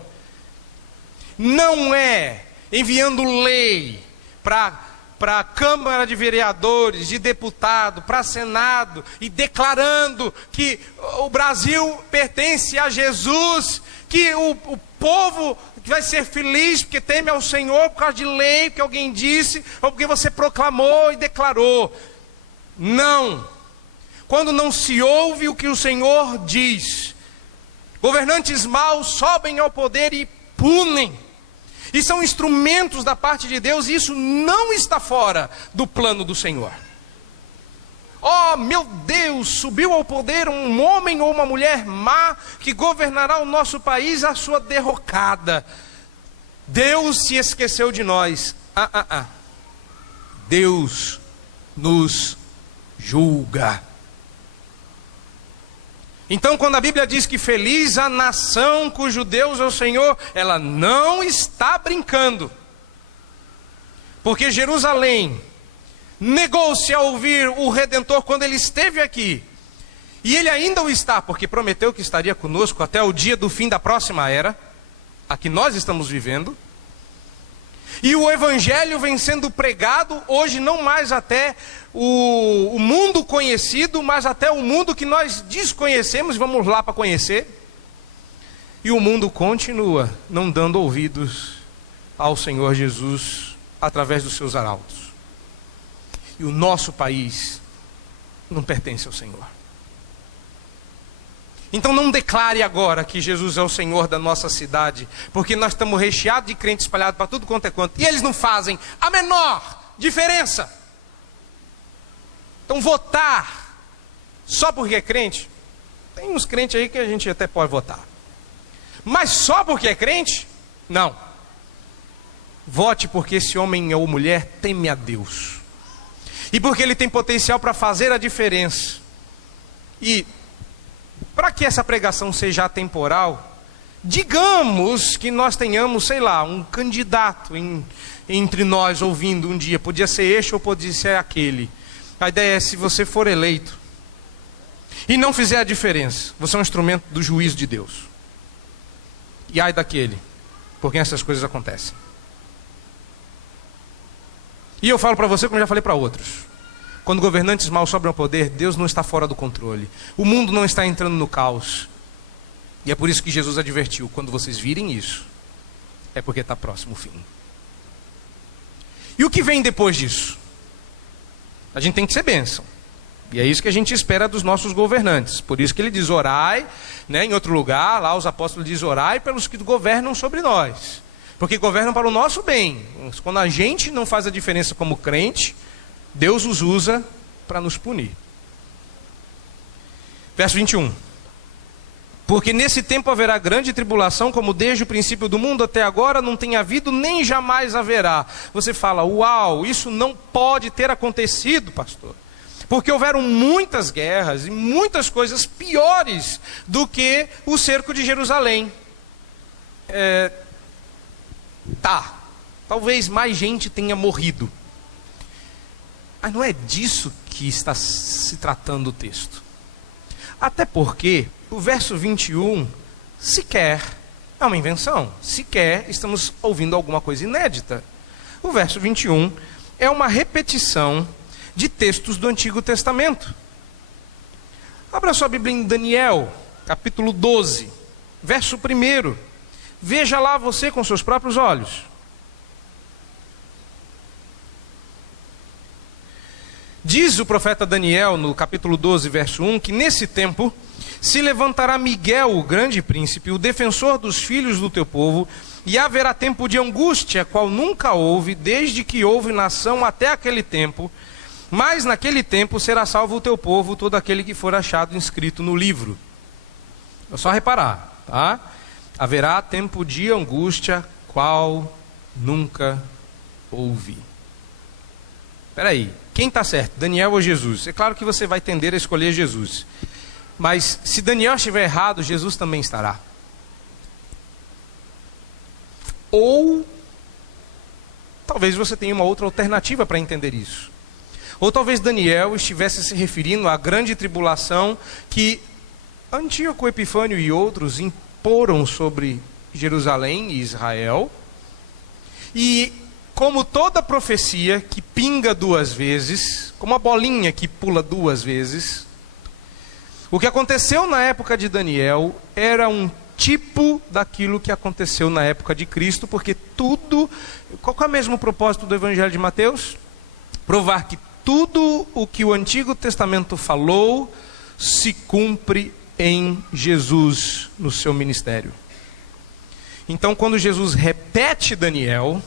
Não é enviando lei para a Câmara de Vereadores, de deputado, para Senado, e declarando que o Brasil pertence a Jesus, que o povo vai ser feliz porque teme ao Senhor por causa de lei que alguém disse, ou porque você proclamou e declarou. Não. Quando não se ouve o que o Senhor diz, governantes maus sobem ao poder e punem. E são instrumentos da parte de Deus, e isso não está fora do plano do Senhor. Oh, meu Deus, subiu ao poder um homem ou uma mulher má que governará o nosso país à sua derrocada. Deus se esqueceu de nós. Deus nos julga. Então, quando a Bíblia diz que feliz a nação cujo Deus é o Senhor, ela não está brincando. Porque Jerusalém negou-se a ouvir o Redentor quando ele esteve aqui. E ele ainda o está, porque prometeu que estaria conosco até o dia do fim da próxima era, a que nós estamos vivendo. E o Evangelho vem sendo pregado hoje não mais até o mundo conhecido, mas até o mundo que nós desconhecemos, vamos lá para conhecer. E o mundo continua não dando ouvidos ao Senhor Jesus através dos seus arautos. E o nosso país não pertence ao Senhor. Então não declare agora que Jesus é o Senhor da nossa cidade, porque nós estamos recheados de crentes espalhados para tudo quanto é canto, e eles não fazem a menor diferença. Então votar só porque é crente, tem uns crentes aí que a gente até pode votar, mas só porque é crente, não. Vote porque esse homem ou mulher teme a Deus, e porque ele tem potencial para fazer a diferença. E para que essa pregação seja atemporal, digamos que nós tenhamos, sei lá, um candidato entre nós ouvindo um dia, podia ser este ou podia ser aquele. A ideia é, se você for eleito e não fizer a diferença, você é um instrumento do juízo de Deus. E ai daquele por quem essas coisas acontecem. E eu falo para você como já falei para outros. Quando governantes maus sobem ao poder, Deus não está fora do controle. O mundo não está entrando no caos. E é por isso que Jesus advertiu, quando vocês virem isso, é porque está próximo o fim. E o que vem depois disso? A gente tem que ser bênção. E é isso que a gente espera dos nossos governantes. Por isso que ele diz, orai, né? Em outro lugar, lá os apóstolos dizem, orai pelos que governam sobre nós. Porque governam para o nosso bem. Quando a gente não faz a diferença como crente, Deus os usa para nos punir. Verso 21. Porque nesse tempo haverá grande tribulação, como desde o princípio do mundo até agora não tem havido, nem jamais haverá. Você fala, uau, isso não pode ter acontecido, pastor. Porque houveram muitas guerras e muitas coisas piores do que o cerco de Jerusalém. Talvez mais gente tenha morrido. Mas não é disso que está se tratando o texto. Até porque o verso 21 sequer é uma invenção. Sequer estamos ouvindo alguma coisa inédita. O verso 21 é uma repetição de textos do Antigo Testamento. Abra sua Bíblia em Daniel, capítulo 12, verso 1. Veja lá você com seus próprios olhos. Diz o profeta Daniel, no capítulo 12, verso 1, que nesse tempo se levantará Miguel, o grande príncipe, o defensor dos filhos do teu povo, e haverá tempo de angústia, qual nunca houve, desde que houve nação até aquele tempo, mas naquele tempo será salvo o teu povo, todo aquele que for achado inscrito no livro. É só reparar, tá? Haverá tempo de angústia, qual nunca houve. Espera aí, quem está certo, Daniel ou Jesus? É claro que você vai tender a escolher Jesus. Mas se Daniel estiver errado, Jesus também estará. Ou talvez você tenha uma outra alternativa para entender isso. Ou talvez Daniel estivesse se referindo à grande tribulação que Antíoco Epifânio e outros imporam sobre Jerusalém e Israel. E como toda profecia que pinga duas vezes, como a bolinha que pula duas vezes, o que aconteceu na época de Daniel era um tipo daquilo que aconteceu na época de Cristo, porque tudo... Qual é o mesmo propósito do Evangelho de Mateus? Provar que tudo o que o Antigo Testamento falou se cumpre em Jesus, no seu ministério. Então, quando Jesus repete Daniel,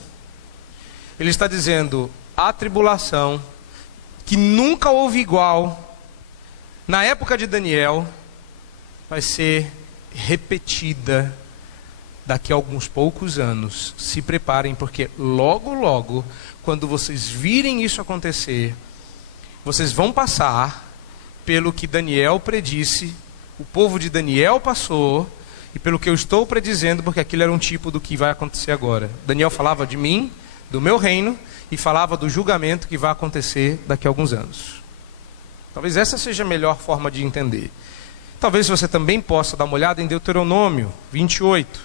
ele está dizendo, a tribulação, que nunca houve igual, na época de Daniel, vai ser repetida daqui a alguns poucos anos. Se preparem, porque logo, logo, quando vocês virem isso acontecer, vocês vão passar pelo que Daniel predisse, o povo de Daniel passou, e pelo que eu estou predizendo, porque aquilo era um tipo do que vai acontecer agora. Daniel falava de mim, do meu reino, e falava do julgamento que vai acontecer daqui a alguns anos. Talvez essa seja a melhor forma de entender. Talvez você também possa dar uma olhada em Deuteronômio 28.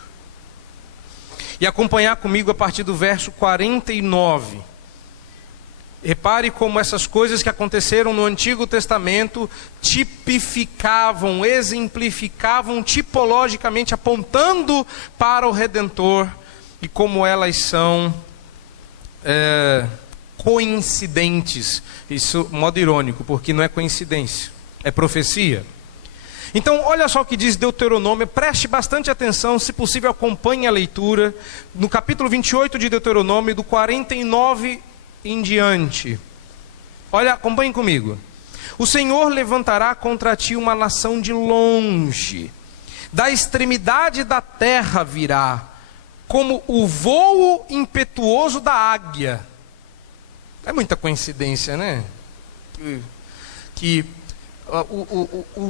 E acompanhar comigo a partir do verso 49. Repare como essas coisas que aconteceram no Antigo Testamento tipificavam, exemplificavam tipologicamente, apontando para o Redentor, e como elas são coincidentes. Isso modo irônico, porque não é coincidência, é profecia. Então, olha só o que diz Deuteronômio, preste bastante atenção, se possível acompanhe a leitura, no capítulo 28 de Deuteronômio, do 49 em diante. Olha, acompanhe comigo. O Senhor levantará contra ti uma nação de longe, da extremidade da terra virá, como o voo impetuoso da águia. É muita coincidência, né? Que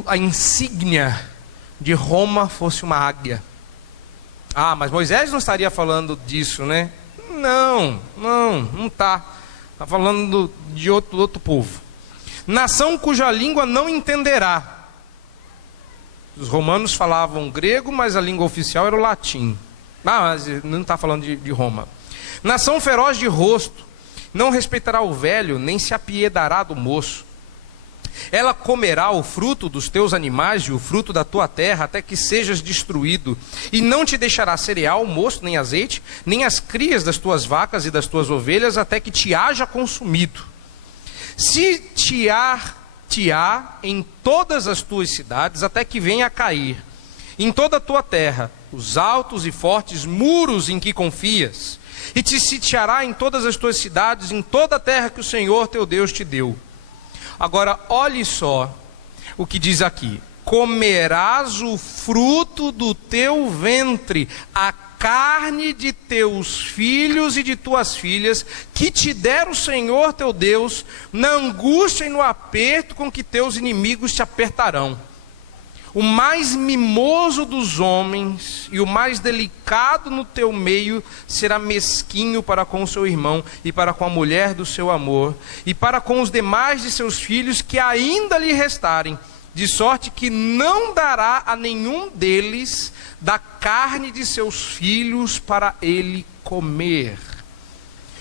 a insígnia de Roma fosse uma águia. Ah, mas Moisés não estaria falando disso, né? Não está. Está falando de outro povo. Nação cuja língua não entenderá. Os romanos falavam grego, mas a língua oficial era o latim. Mas não está falando de Roma. Nação feroz de rosto, não respeitará o velho, nem se apiedará do moço. Ela comerá o fruto dos teus animais e o fruto da tua terra, até que sejas destruído. E não te deixará cereal, mosto, nem azeite, nem as crias das tuas vacas e das tuas ovelhas, até que te haja consumido. Se te há em todas as tuas cidades, até que venha a cair em toda a tua terra os altos e fortes muros em que confias, e te sitiará em todas as tuas cidades, em toda a terra que o Senhor teu Deus te deu. Agora, olhe só o que diz aqui. comerás o fruto do teu ventre, a carne de teus filhos e de tuas filhas, que te der o Senhor teu Deus, na angústia e no aperto com que teus inimigos te apertarão. O mais mimoso dos homens e o mais delicado no teu meio será mesquinho para com o seu irmão e para com a mulher do seu amor e para com os demais de seus filhos que ainda lhe restarem, de sorte que não dará a nenhum deles da carne de seus filhos para ele comer.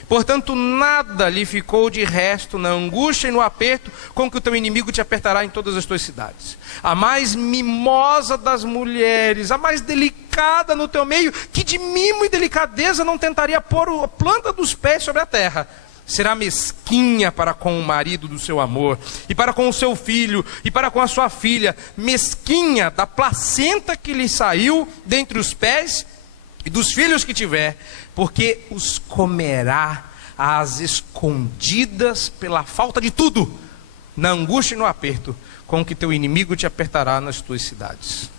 Portanto, nada lhe ficou de resto na angústia e no aperto com que o teu inimigo te apertará em todas as tuas cidades. A mais mimosa das mulheres, a mais delicada no teu meio, que de mimo e delicadeza não tentaria pôr a planta dos pés sobre a terra, será mesquinha para com o marido do seu amor, e para com o seu filho, e para com a sua filha, mesquinha da placenta que lhe saiu dentre os pés, e dos filhos que tiver, porque os comerá às escondidas pela falta de tudo, na angústia e no aperto, com que teu inimigo te apertará nas tuas cidades.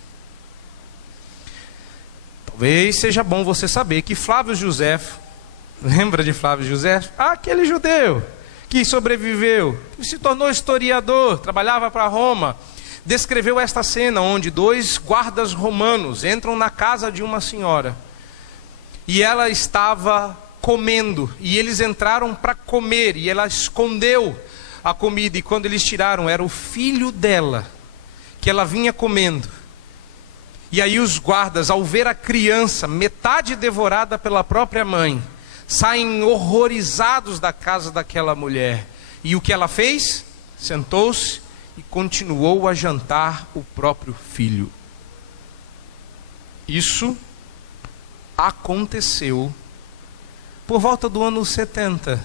Talvez seja bom você saber que Flávio Joséfo, lembra de Flávio Joséfo? Aquele judeu que sobreviveu, que se tornou historiador, trabalhava para Roma, descreveu esta cena onde 2 guardas romanos entram na casa de uma senhora e ela estava comendo, e eles entraram para comer, e ela escondeu a comida, e quando eles tiraram, era o filho dela, que ela vinha comendo. E aí os guardas, ao ver a criança, metade devorada pela própria mãe, saem horrorizados da casa daquela mulher. E o que ela fez? Sentou-se e continuou a jantar o próprio filho. Isso aconteceu por volta do ano 70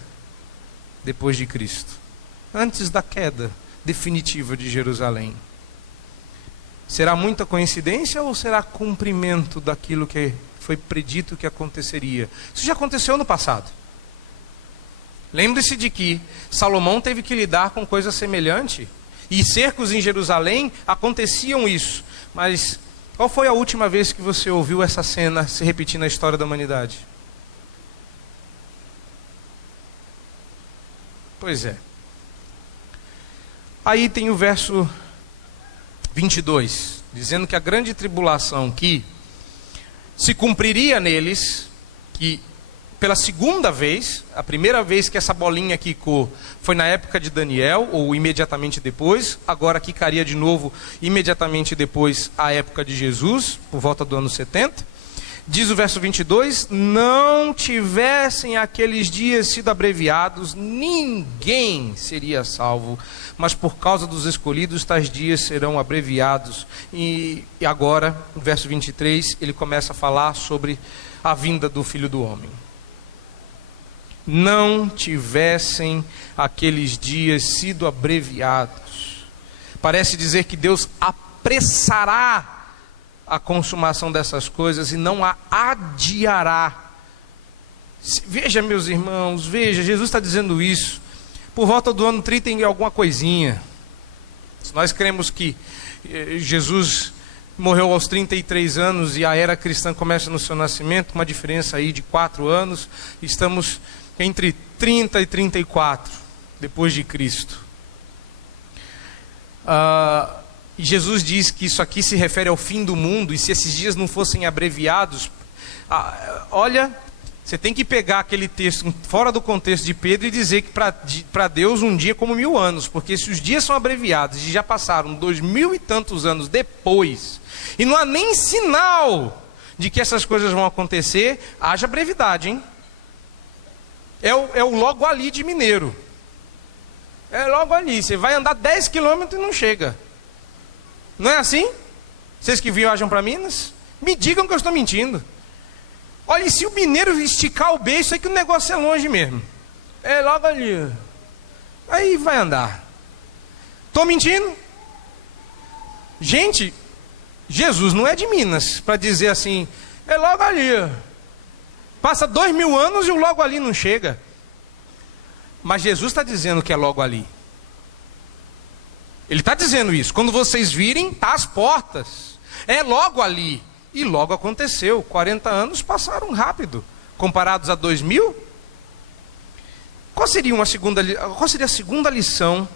depois de Cristo, antes da queda definitiva de Jerusalém. Será muita coincidência ou será cumprimento daquilo que foi predito que aconteceria? Isso já aconteceu no passado. Lembre-se de que Salomão teve que lidar com coisa semelhante, e cercos em Jerusalém aconteciam isso. Mas qual foi a última vez que você ouviu essa cena se repetir na história da humanidade? Pois é. Aí tem o verso 22, dizendo que a grande tribulação que se cumpriria neles, que pela segunda vez, a primeira vez que essa bolinha quicou foi na época de Daniel, ou imediatamente depois, agora quicaria de novo imediatamente depois, a época de Jesus, por volta do ano 70. Diz o verso 22, não tivessem aqueles dias sido abreviados, ninguém seria salvo, mas por causa dos escolhidos, tais dias serão abreviados. E agora, no verso 23, ele começa a falar sobre a vinda do Filho do Homem. Não tivessem aqueles dias sido abreviados. Parece dizer que Deus apressará a consumação dessas coisas e não a adiará. Veja, meus irmãos, veja, Jesus está dizendo isso por volta do ano 30 e alguma coisinha. Se nós cremos que Jesus morreu aos 33 anos e a era cristã começa no seu nascimento, uma diferença aí de 4 anos, estamos entre 30 e 34 depois de Cristo. E Jesus diz que isso aqui se refere ao fim do mundo, e se esses dias não fossem abreviados, olha, você tem que pegar aquele texto fora do contexto de Pedro e dizer que para Deus um dia é como 1000 anos, porque se os dias são abreviados e já passaram 2000 e tantos anos depois, e não há nem sinal de que essas coisas vão acontecer, haja brevidade, hein? É o logo ali de Mineiro. É logo ali, você vai andar 10 quilômetros e não chega. Não é assim? Vocês que viajam para Minas, me digam que eu estou mentindo. Olha, e se o mineiro esticar o beijo, aí que o negócio é longe mesmo. É logo ali. Aí vai andar. Estou mentindo? Gente, Jesus não é de Minas para dizer assim, é logo ali. Passa 2000 anos e o logo ali não chega. Mas Jesus está dizendo que é logo ali. Ele está dizendo isso. Quando vocês virem, está às portas. É logo ali. E logo aconteceu. 40 anos passaram rápido. Comparados a 2000. Qual seria a segunda lição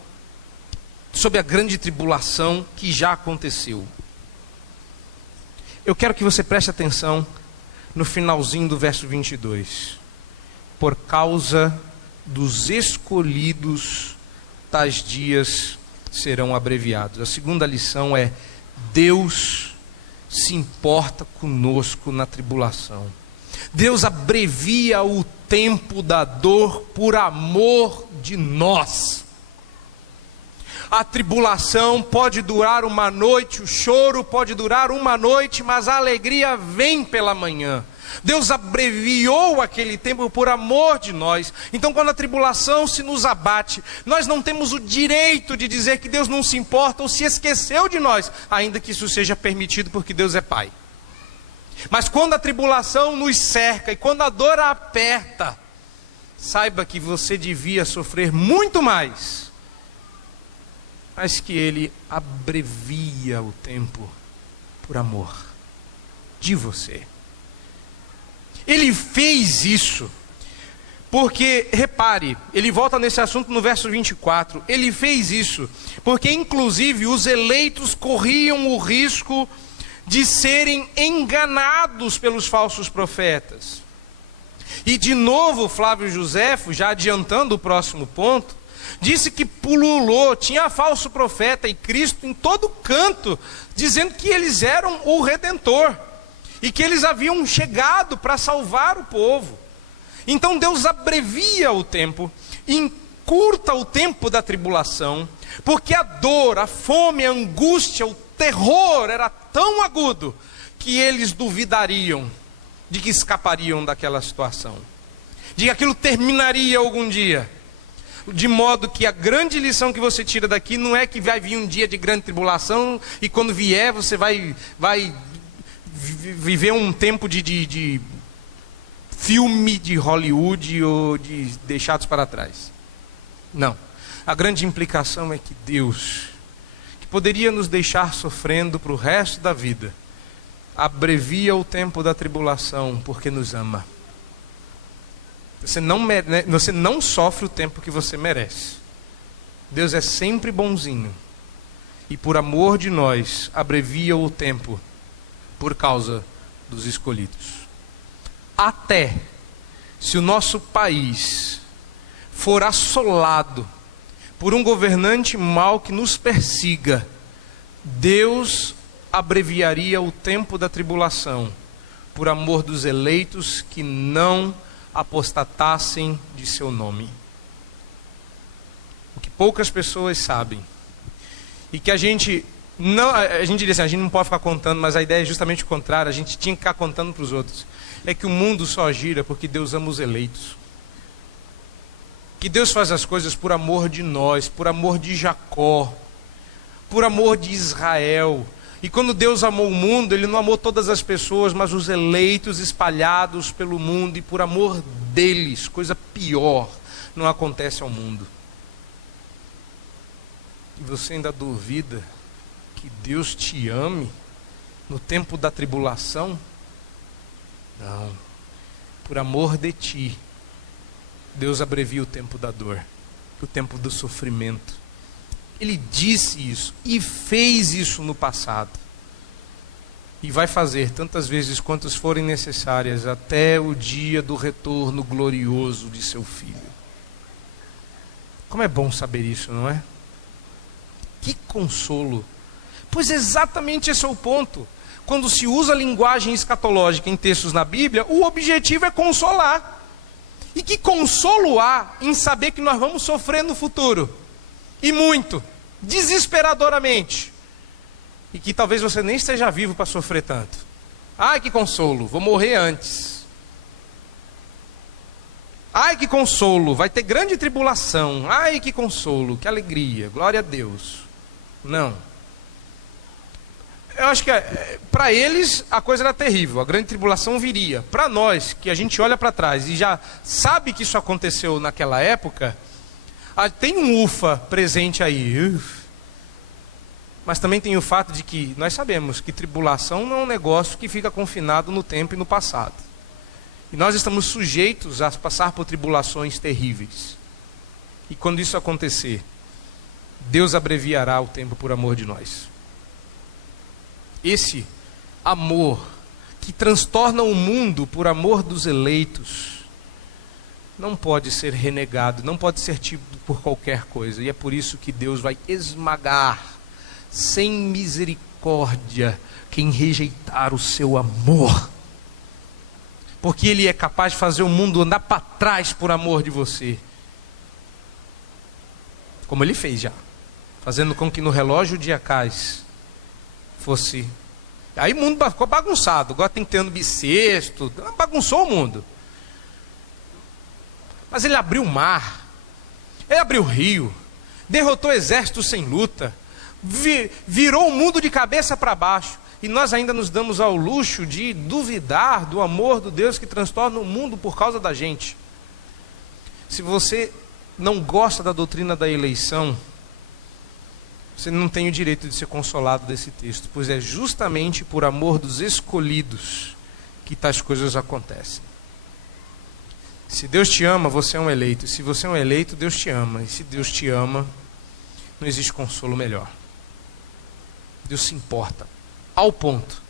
sobre a grande tribulação que já aconteceu? Eu quero que você preste atenção no finalzinho do verso 22. Por causa dos escolhidos, tais dias serão abreviados. A segunda lição é: Deus se importa conosco na tribulação. Deus abrevia o tempo da dor por amor de nós. A tribulação pode durar uma noite, o choro pode durar uma noite, mas a alegria vem pela manhã. Deus abreviou aquele tempo por amor de nós. Então, quando a tribulação se nos abate, nós não temos o direito de dizer que Deus não se importa ou se esqueceu de nós, ainda que isso seja permitido porque Deus é Pai. Mas quando a tribulação nos cerca e quando a dor a aperta, saiba que você devia sofrer muito mais, mas que Ele abrevia o tempo por amor de você. Ele fez isso porque, repare, ele volta nesse assunto no verso 24, ele fez isso porque inclusive os eleitos corriam o risco de serem enganados pelos falsos profetas. E de novo Flávio Joséfo, já adiantando o próximo ponto, disse que pululou, tinha falso profeta e Cristo em todo canto, dizendo que eles eram o Redentor e que eles haviam chegado para salvar o povo. Então Deus abrevia o tempo, encurta o tempo da tribulação, porque a dor, a fome, a angústia, o terror era tão agudo que eles duvidariam de que escapariam daquela situação, de que aquilo terminaria algum dia. De modo que a grande lição que você tira daqui não é que vai vir um dia de grande tribulação e quando vier você vai viver um tempo de filme de Hollywood ou de deixados para trás. Não. A grande implicação é que Deus, que poderia nos deixar sofrendo para o resto da vida, abrevia o tempo da tribulação porque nos ama. Você não sofre o tempo que você merece. Deus é sempre bonzinho. E por amor de nós, abrevia o tempo por causa dos escolhidos. Até se o nosso país for assolado por um governante mau que nos persiga, Deus abreviaria o tempo da tribulação por amor dos eleitos que não apostatassem de seu nome. O que poucas pessoas sabem e que a gente diz assim, a gente não pode ficar contando, mas a ideia é justamente o contrário, a gente tinha que ficar contando para os outros, é que o mundo só gira porque Deus ama os eleitos, que Deus faz as coisas por amor de nós, por amor de Jacó, por amor de Israel. E quando Deus amou o mundo, Ele não amou todas as pessoas, mas os eleitos espalhados pelo mundo, e por amor deles, coisa pior não acontece ao mundo. E você ainda duvida que Deus te ame no tempo da tribulação? Não. Por amor de ti, Deus abrevia o tempo da dor, o tempo do sofrimento. Ele disse isso e fez isso no passado. E vai fazer tantas vezes quantas forem necessárias até o dia do retorno glorioso de seu Filho. Como é bom saber isso, não é? Que consolo. Pois exatamente esse é o ponto. Quando se usa a linguagem escatológica em textos na Bíblia, o objetivo é consolar. E que consolo há em saber que nós vamos sofrer no futuro? E muito, desesperadoramente. E que talvez você nem esteja vivo para sofrer tanto. Ai, que consolo, vou morrer antes. Ai, que consolo, vai ter grande tribulação. Ai, que consolo, que alegria, glória a Deus. Não. Eu acho que para eles a coisa era terrível, a grande tribulação viria. Para nós, que a gente olha para trás e já sabe que isso aconteceu naquela época, tem um ufa presente aí. Mas também tem o fato de que nós sabemos que tribulação não é um negócio que fica confinado no tempo e no passado. E nós estamos sujeitos a passar por tribulações terríveis. E quando isso acontecer, Deus abreviará o tempo por amor de nós. Esse amor que transtorna o mundo por amor dos eleitos não pode ser renegado, não pode ser tido por qualquer coisa. E é por isso que Deus vai esmagar sem misericórdia quem rejeitar o seu amor. Porque Ele é capaz de fazer o mundo andar para trás por amor de você. Como Ele fez já. Fazendo com que no relógio de Acais fosse... Aí o mundo ficou bagunçado. Agora tem que ter ano bissexto. Bagunçou o mundo. Mas Ele abriu o mar. Ele abriu o rio. Derrotou exércitos sem luta. Virou o mundo de cabeça para baixo. E nós ainda nos damos ao luxo de duvidar do amor do Deus que transtorna o mundo por causa da gente. Se você não gosta da doutrina da eleição, você não tem o direito de ser consolado desse texto, pois é justamente por amor dos escolhidos que tais coisas acontecem. Se Deus te ama, você é um eleito. Se você é um eleito, Deus te ama. E se Deus te ama, não existe consolo melhor. Deus se importa ao ponto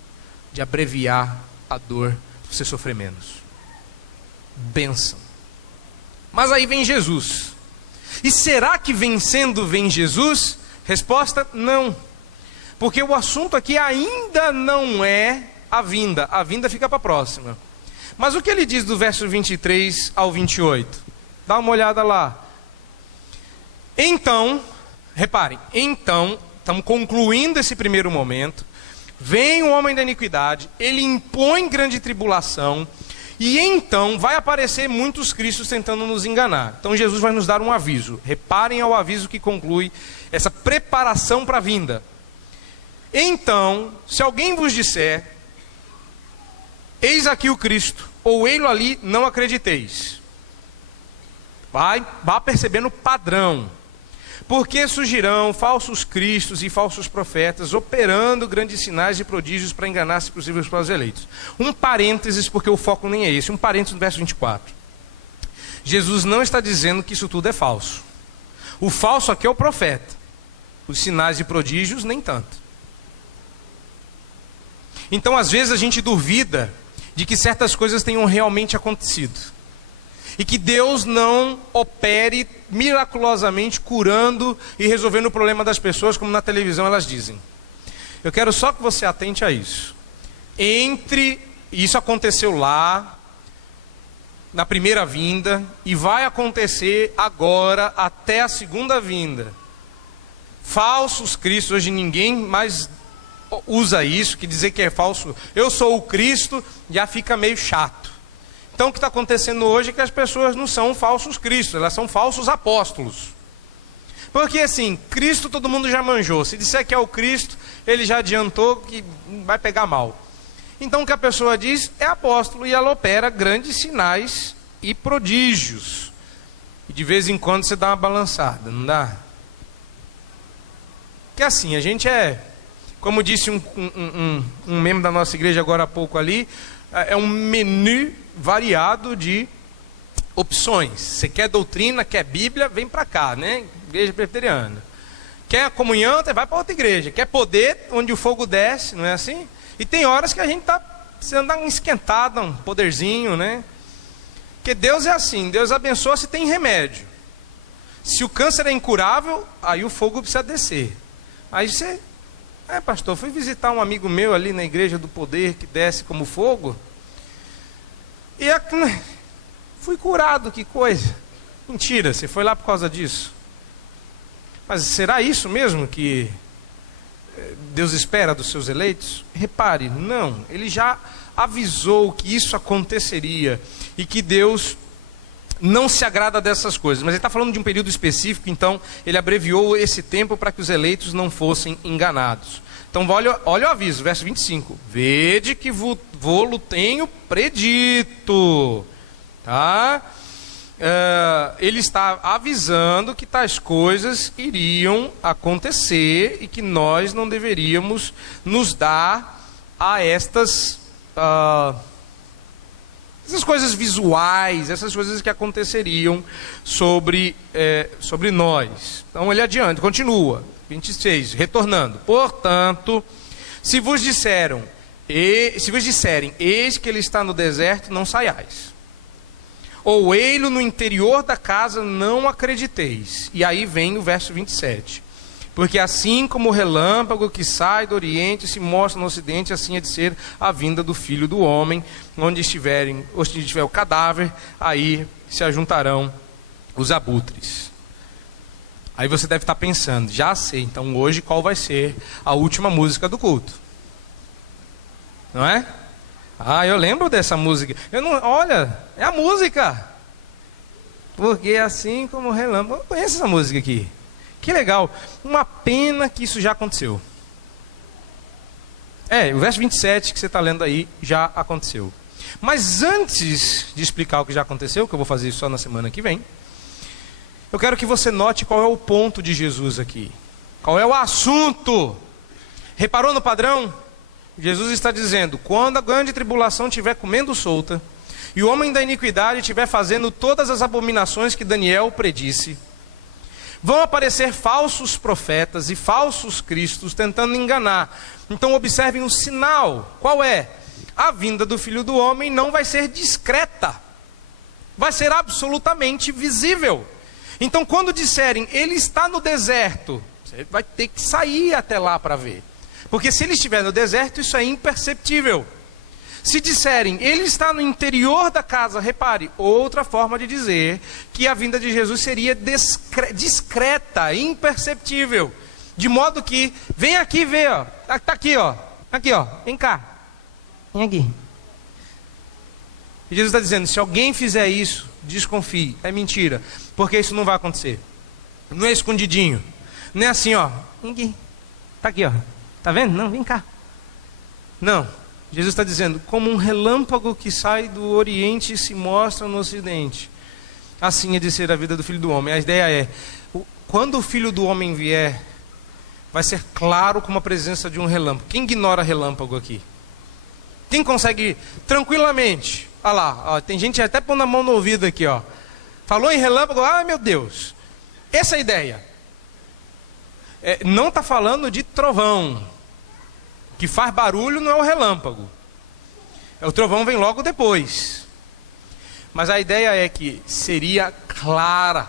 de abreviar a dor, você sofrer menos. Bênção. Mas aí vem Jesus. E será que vencendo vem Jesus? Resposta, não. Porque o assunto aqui ainda não é a vinda fica para a próxima. Mas o que ele diz do verso 23 ao 28? Dá uma olhada lá. Então, reparem, então, estamos concluindo esse primeiro momento. Vem o homem da iniquidade, ele impõe grande tribulação, e então vai aparecer muitos cristos tentando nos enganar. Então Jesus vai nos dar um aviso. Reparem ao aviso que conclui essa preparação para a vinda. Então, se alguém vos disser, eis aqui o Cristo, ou ei-lo ali, não acrediteis. Vá percebendo o padrão. Porque surgirão falsos cristos e falsos profetas, operando grandes sinais e prodígios para enganar, se possível, os eleitos. Um parênteses, porque o foco nem é esse. Um parênteses no verso 24. Jesus não está dizendo que isso tudo é falso. O falso aqui é o profeta. Os sinais e prodígios, nem tanto. Então, às vezes, a gente duvida de que certas coisas tenham realmente acontecido. E que Deus não opere miraculosamente curando e resolvendo o problema das pessoas, como na televisão elas dizem. Eu quero só que você atente a isso. Isso aconteceu lá, na primeira vinda, e vai acontecer agora até a segunda vinda. Falsos cristos, hoje ninguém mais usa isso, que dizer que é falso, eu sou o Cristo, já fica meio chato. Então o que está acontecendo hoje é que as pessoas não são falsos cristos, elas são falsos apóstolos. Porque assim, Cristo todo mundo já manjou. Se disser que é o Cristo, ele já adiantou que vai pegar mal. Então o que a pessoa diz é apóstolo, e ela opera grandes sinais e prodígios. E de vez em quando você dá uma balançada, não dá? Porque assim, a gente como disse um membro da nossa igreja agora há pouco ali, é um menu variado de opções. Você quer doutrina, quer Bíblia, vem para cá, né? Igreja presbiteriana. Quer comunhão, vai para outra igreja. Quer poder, onde o fogo desce, não é assim? E tem horas que a gente está precisando dar uma esquentada, um poderzinho, né? Porque Deus é assim, Deus abençoa se tem remédio. Se o câncer é incurável, aí o fogo precisa descer. Aí você... pastor, fui visitar um amigo meu ali na igreja do poder, que desce como fogo, e fui curado, que coisa. Mentira, você foi lá por causa disso. Mas será isso mesmo que Deus espera dos seus eleitos? Repare, não, ele já avisou que isso aconteceria, e que Deus não se agrada dessas coisas, mas ele está falando de um período específico, então ele abreviou esse tempo para que os eleitos não fossem enganados. Então olha o aviso, verso 25. Vede que vô-lo tenho predito. Tá? ele está avisando que tais coisas iriam acontecer e que nós não deveríamos nos dar a essas coisas visuais, essas coisas que aconteceriam sobre nós. Então ele adianta, continua, 26, retornando. Portanto, se vos disserem, eis que ele está no deserto, não saiais. Ou ele no interior da casa, não acrediteis. E aí vem o verso 27. Porque assim como o relâmpago que sai do oriente e se mostra no ocidente, assim é de ser a vinda do Filho do Homem. Onde estiver o cadáver, aí se ajuntarão os abutres. Aí você deve estar pensando, já sei, então hoje qual vai ser a última música do culto? Não é? Eu lembro dessa música. Olha, é a música. Porque assim como o relâmpago. Eu conheço essa música aqui. Que legal. Uma pena que isso já aconteceu. O verso 27 que você está lendo aí já aconteceu. Mas antes de explicar o que já aconteceu, que eu vou fazer isso só na semana que vem, eu quero que você note qual é o ponto de Jesus aqui. Qual é o assunto? Reparou no padrão? Jesus está dizendo, quando a grande tribulação estiver comendo solta, e o homem da iniquidade estiver fazendo todas as abominações que Daniel predisse, vão aparecer falsos profetas e falsos cristos tentando enganar. Então observem o sinal. Qual é? A vinda do Filho do Homem não vai ser discreta. Vai ser absolutamente visível. Então quando disserem, ele está no deserto, você vai ter que sair até lá para ver. Porque se ele estiver no deserto, isso é imperceptível. Se disserem, ele está no interior da casa, repare, outra forma de dizer que a vinda de Jesus seria discreta, imperceptível. De modo que, vem aqui ver, ó. Está aqui, ó. Aqui, ó. Vem cá. Vem aqui. E Jesus está dizendo, se alguém fizer isso, desconfie. É mentira. Porque isso não vai acontecer. Não é escondidinho. Não é assim, ó. Vem aqui. Está aqui, ó. Está vendo? Não, vem cá. Não. Jesus está dizendo, como um relâmpago que sai do oriente e se mostra no ocidente, assim é de ser a vida do Filho do Homem. A ideia é, quando o Filho do Homem vier, vai ser claro como a presença de um relâmpago. Quem ignora relâmpago aqui? Quem consegue tranquilamente? Olha lá, ó, tem gente até pondo a mão no ouvido aqui, ó. Falou em relâmpago, meu Deus. Essa é a ideia. Não está falando de trovão. Que faz barulho não é o relâmpago. O trovão vem logo depois. Mas a ideia é que seria clara,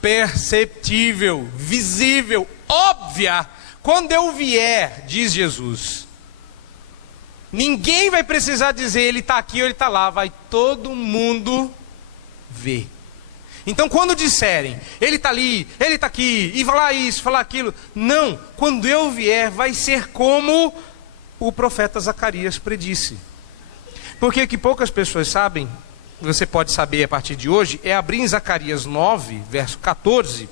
perceptível, visível, óbvia. Quando eu vier, diz Jesus, ninguém vai precisar dizer ele está aqui ou ele está lá. Vai todo mundo ver. Então quando disserem, ele está ali, ele está aqui, e falar isso, falar aquilo. Não, quando eu vier vai ser como o profeta Zacarias predisse. Porque que poucas pessoas sabem, você pode saber a partir de hoje, é abrir em Zacarias 9, verso 14,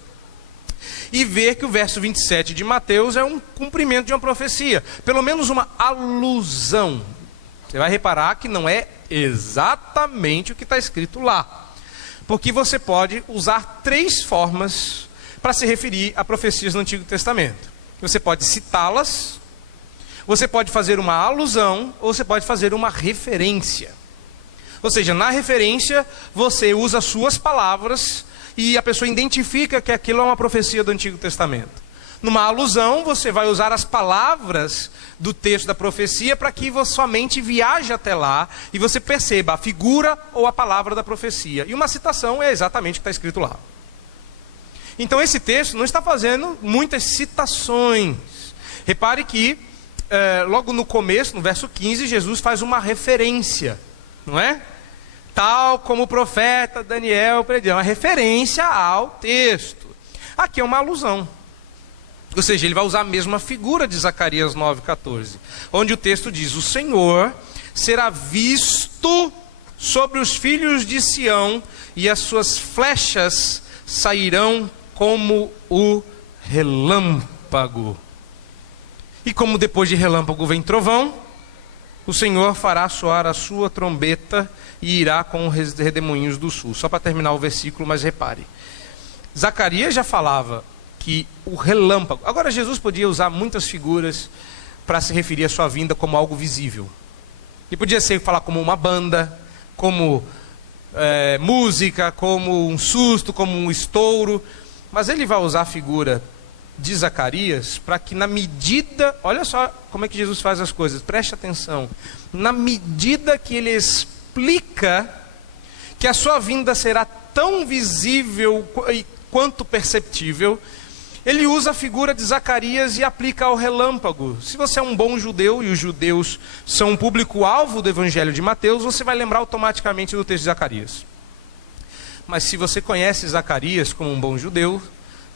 e ver que o verso 27 de Mateus é um cumprimento de uma profecia, pelo menos uma alusão. Você vai reparar que não é exatamente o que está escrito lá. Porque você pode usar 3 formas para se referir a profecias no Antigo Testamento. Você pode citá-las, você pode fazer uma alusão, ou você pode fazer uma referência. Ou seja, na referência, você usa suas palavras e a pessoa identifica que aquilo é uma profecia do Antigo Testamento. Numa alusão, você vai usar as palavras do texto da profecia para que sua mente viaje até lá e você perceba a figura ou a palavra da profecia. E uma citação é exatamente o que está escrito lá. Então esse texto não está fazendo muitas citações. Repare que logo no começo, no verso 15, Jesus faz uma referência, não é? Tal como o profeta Daniel prediu, uma referência ao texto. Aqui é uma alusão. Ou seja, ele vai usar a mesma figura de Zacarias 9,14, onde o texto diz, o Senhor será visto sobre os filhos de Sião, e as suas flechas sairão como o relâmpago. E como depois de relâmpago vem trovão, o Senhor fará soar a sua trombeta e irá com os redemoinhos do sul. Só para terminar o versículo, mas repare. Zacarias já falava que o relâmpago... Agora, Jesus podia usar muitas figuras para se referir à sua vinda como algo visível. E podia ser falar como uma banda, como música, como um susto, como um estouro. Mas ele vai usar a figura de Zacarias para que na medida... Olha só como é que Jesus faz as coisas, preste atenção. Na medida que ele explica que a sua vinda será tão visível quanto perceptível, ele usa a figura de Zacarias e aplica ao relâmpago. Se você é um bom judeu, e os judeus são um público-alvo do Evangelho de Mateus, você vai lembrar automaticamente do texto de Zacarias. Mas se você conhece Zacarias como um bom judeu,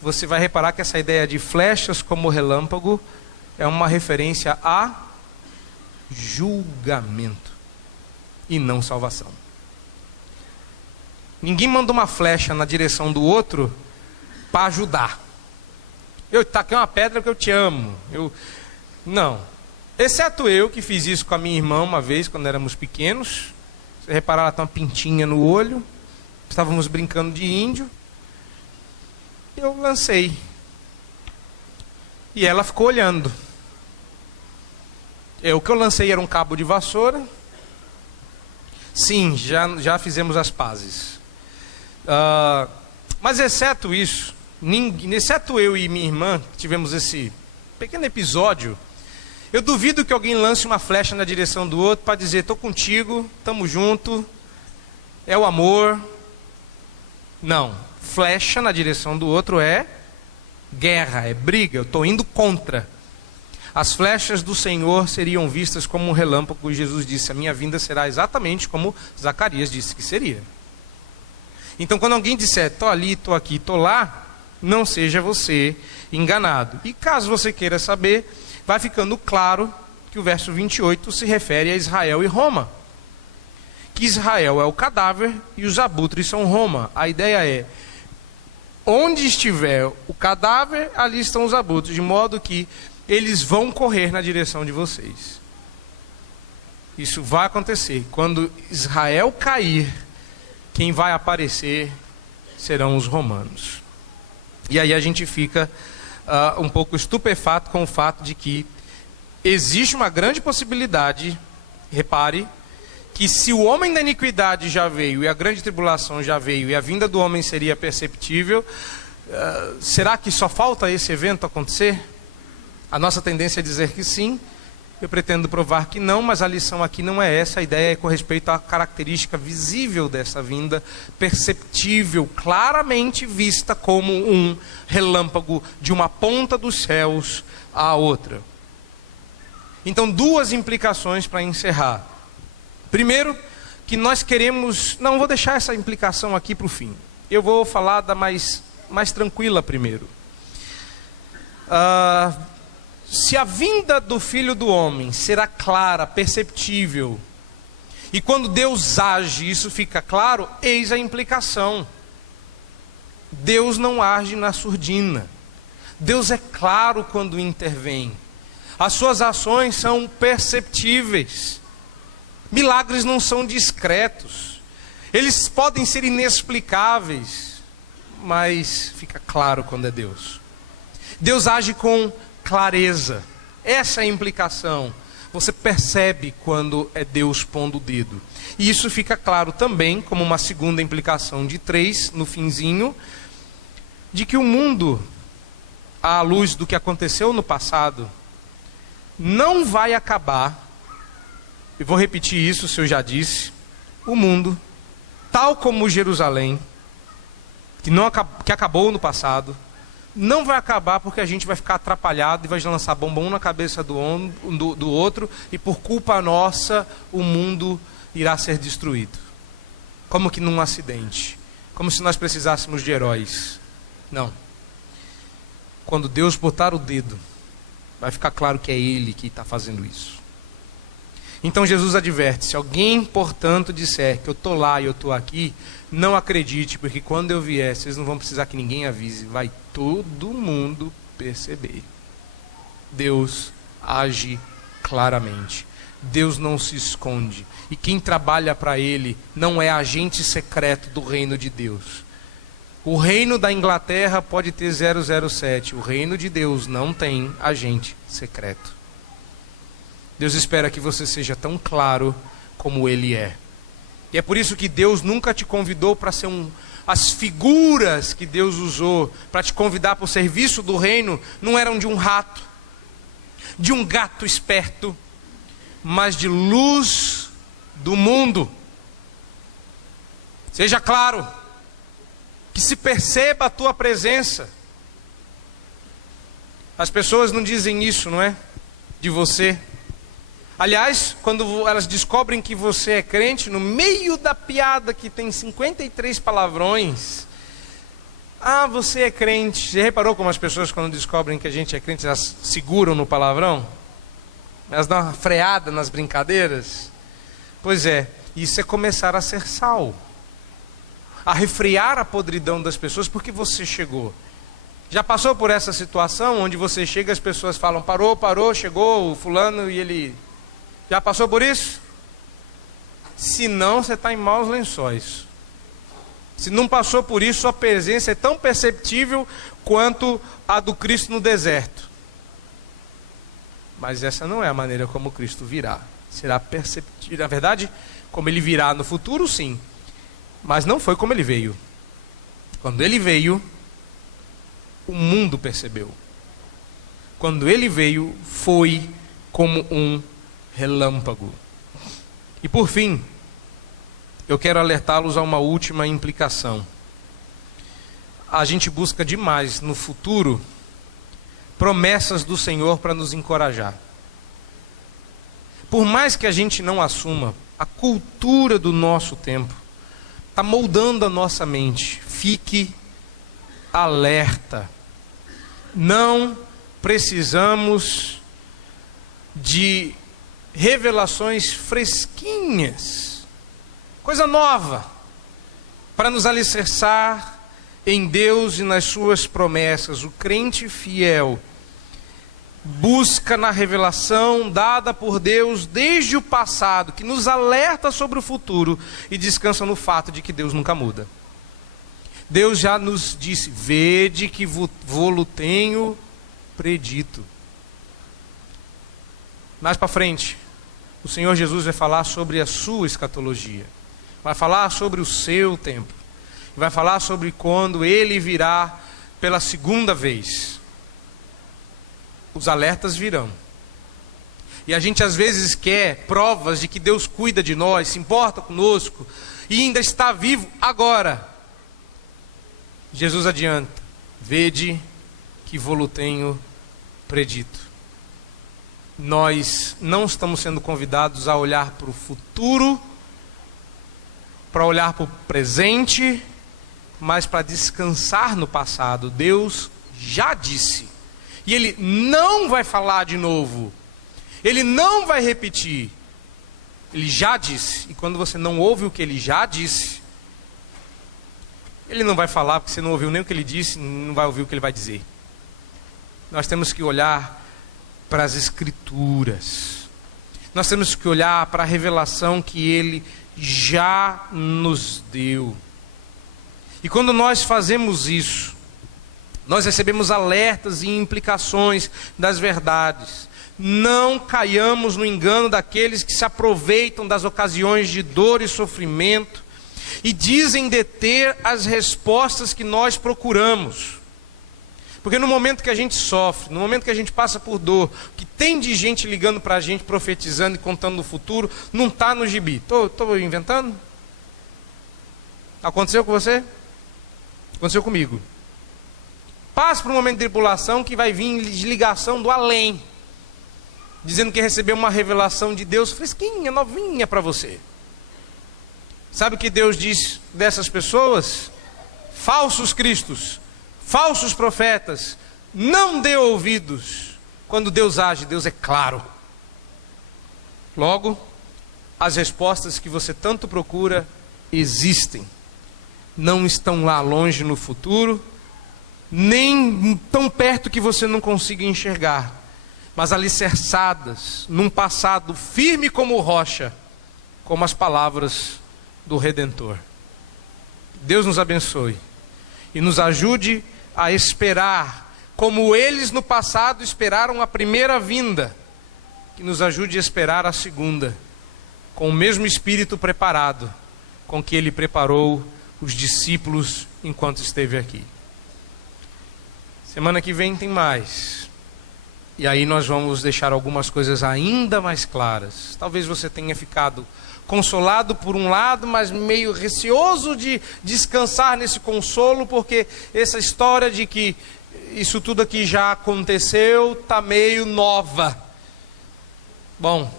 você vai reparar que essa ideia de flechas como relâmpago é uma referência a julgamento e não salvação. Ninguém manda uma flecha na direção do outro para ajudar. Eu taquei uma pedra porque eu te amo. Não. Exceto eu que fiz isso com a minha irmã uma vez, quando éramos pequenos. Você reparar, ela tem uma pintinha no olho. Estávamos brincando de índio. Eu lancei. E ela ficou olhando. O que eu lancei era um cabo de vassoura. Sim, já fizemos as pazes. Mas exceto isso, exceto eu e minha irmã, que tivemos esse pequeno episódio, eu duvido que alguém lance uma flecha na direção do outro para dizer, estou contigo, estamos junto, é o amor. Não, flecha na direção do outro é guerra, é briga, eu estou indo contra. As flechas do Senhor seriam vistas como um relâmpago, e Jesus disse, a minha vinda será exatamente como Zacarias disse que seria. Então quando alguém disser, estou ali, estou aqui, estou lá, não seja você enganado. E caso você queira saber, vai ficando claro que o verso 28 se refere a Israel e Roma. Que Israel é o cadáver e os abutres são Roma. A ideia é, onde estiver o cadáver, ali estão os abutres, de modo que eles vão correr na direção de vocês. Isso vai acontecer. Quando Israel cair, quem vai aparecer serão os romanos. E aí a gente fica um pouco estupefato com o fato de que existe uma grande possibilidade, repare, que se o homem da iniquidade já veio, e a grande tribulação já veio, e a vinda do homem seria perceptível, será que só falta esse evento acontecer? A nossa tendência é dizer que sim. Eu pretendo provar que não, mas a lição aqui não é essa. A ideia é com respeito à característica visível dessa vinda, perceptível, claramente vista como um relâmpago de uma ponta dos céus à outra. Então, duas implicações para encerrar. Primeiro, que nós queremos... Não, vou deixar essa implicação aqui para o fim. Eu vou falar da mais tranquila primeiro. Se a vinda do Filho do Homem será clara, perceptível, e quando Deus age, isso fica claro, eis a implicação. Deus não age na surdina. Deus é claro quando intervém. As suas ações são perceptíveis. Milagres não são discretos. Eles podem ser inexplicáveis, mas fica claro quando é Deus. Deus age com clareza. Essa é a implicação. Você percebe quando é Deus pondo o dedo. E isso fica claro também, como uma segunda implicação de 3, no finzinho, de que o mundo, à luz do que aconteceu no passado, não vai acabar, e vou repetir isso se eu já disse, o mundo, tal como Jerusalém, que acabou no passado, não vai acabar porque a gente vai ficar atrapalhado e vai lançar bombom na cabeça do outro, e por culpa nossa o mundo irá ser destruído. Como que num acidente. Como se nós precisássemos de heróis. Não. Quando Deus botar o dedo, vai ficar claro que é Ele que está fazendo isso. Então Jesus adverte, se alguém, portanto, disser que eu estou lá e eu estou aqui, não acredite, porque quando eu vier, vocês não vão precisar que ninguém avise, vai todo mundo perceber. Deus age claramente. Deus não se esconde. E quem trabalha para Ele não é agente secreto do reino de Deus. O reino da Inglaterra pode ter 007. O reino de Deus não tem agente secreto. Deus espera que você seja tão claro como Ele é. E é por isso que Deus nunca te convidou para ser as figuras que Deus usou para te convidar para o serviço do reino não eram de um rato, de um gato esperto, mas de luz do mundo. Seja claro, que se perceba a tua presença. As pessoas não dizem isso, não é? De você. Aliás, quando elas descobrem que você é crente, no meio da piada que tem 53 palavrões, você é crente. Você reparou como as pessoas, quando descobrem que a gente é crente, elas seguram no palavrão? Elas dão uma freada nas brincadeiras? Pois é, isso é começar a ser sal, a refrear a podridão das pessoas, porque você chegou. Já passou por essa situação onde você chega e as pessoas falam, parou, chegou o fulano e ele... Já passou por isso? Se não, você está em maus lençóis. Se não passou por isso, sua presença é tão perceptível quanto a do Cristo no deserto. Mas essa não é a maneira como Cristo virá. Será perceptível. Na verdade, como Ele virá no futuro, sim. Mas não foi como Ele veio. Quando Ele veio, o mundo percebeu. Quando Ele veio, foi como um relâmpago. E por fim, eu quero alertá-los a uma última implicação. A gente busca demais no futuro promessas do Senhor para nos encorajar. Por mais que a gente não assuma, a cultura do nosso tempo está moldando a nossa mente. Fique alerta. Não precisamos de revelações fresquinhas, coisa nova, para nos alicerçar em Deus e nas suas promessas. O crente fiel busca na revelação dada por Deus desde o passado, que nos alerta sobre o futuro e descansa no fato de que Deus nunca muda. Deus já nos disse, vede que vô-lo tenho predito. Mais para frente, o Senhor Jesus vai falar sobre a sua escatologia, vai falar sobre o seu tempo, vai falar sobre quando Ele virá pela segunda vez. Os alertas virão. E a gente às vezes quer provas de que Deus cuida de nós, se importa conosco e ainda está vivo agora. Jesus adianta, vede que vô-lo tenho predito. Nós não estamos sendo convidados a olhar para o futuro, para olhar para o presente, mas para descansar no passado. Deus já disse, e Ele não vai falar de novo, Ele não vai repetir, Ele já disse. E quando você não ouve o que Ele já disse, Ele não vai falar, porque você não ouviu nem o que Ele disse, não vai ouvir o que Ele vai dizer. Nós temos que olhar para as Escrituras. Nós temos que olhar para a revelação que Ele já nos deu. E quando nós fazemos isso, nós recebemos alertas e implicações das verdades. Não caiamos no engano daqueles que se aproveitam das ocasiões de dor e sofrimento e dizem deter as respostas que nós procuramos. Porque no momento que a gente sofre, no momento que a gente passa por dor, o que tem de gente ligando para a gente, profetizando e contando o futuro, não está no gibi. Estou inventando? Aconteceu com você? Aconteceu comigo. Passa por um momento de tribulação que vai vir ligação do além, dizendo que recebeu uma revelação de Deus fresquinha, novinha para você. Sabe o que Deus diz dessas pessoas? Falsos cristos, falsos profetas, não dê ouvidos. Quando Deus age, Deus é claro. Logo, as respostas que você tanto procura existem. Não estão lá longe no futuro, nem tão perto que você não consiga enxergar. mas alicerçadas num passado firme como rocha, como as palavras do Redentor. Deus nos abençoe e nos ajude a esperar como eles no passado esperaram a primeira vinda, que nos ajude a esperar a segunda, com o mesmo espírito preparado com que Ele preparou os discípulos enquanto esteve aqui. Semana que vem tem mais. E aí nós vamos deixar algumas coisas ainda mais claras. Talvez você tenha ficado consolado por um lado, mas meio receoso de descansar nesse consolo, porque essa história de que isso tudo aqui já aconteceu está meio nova. Bom,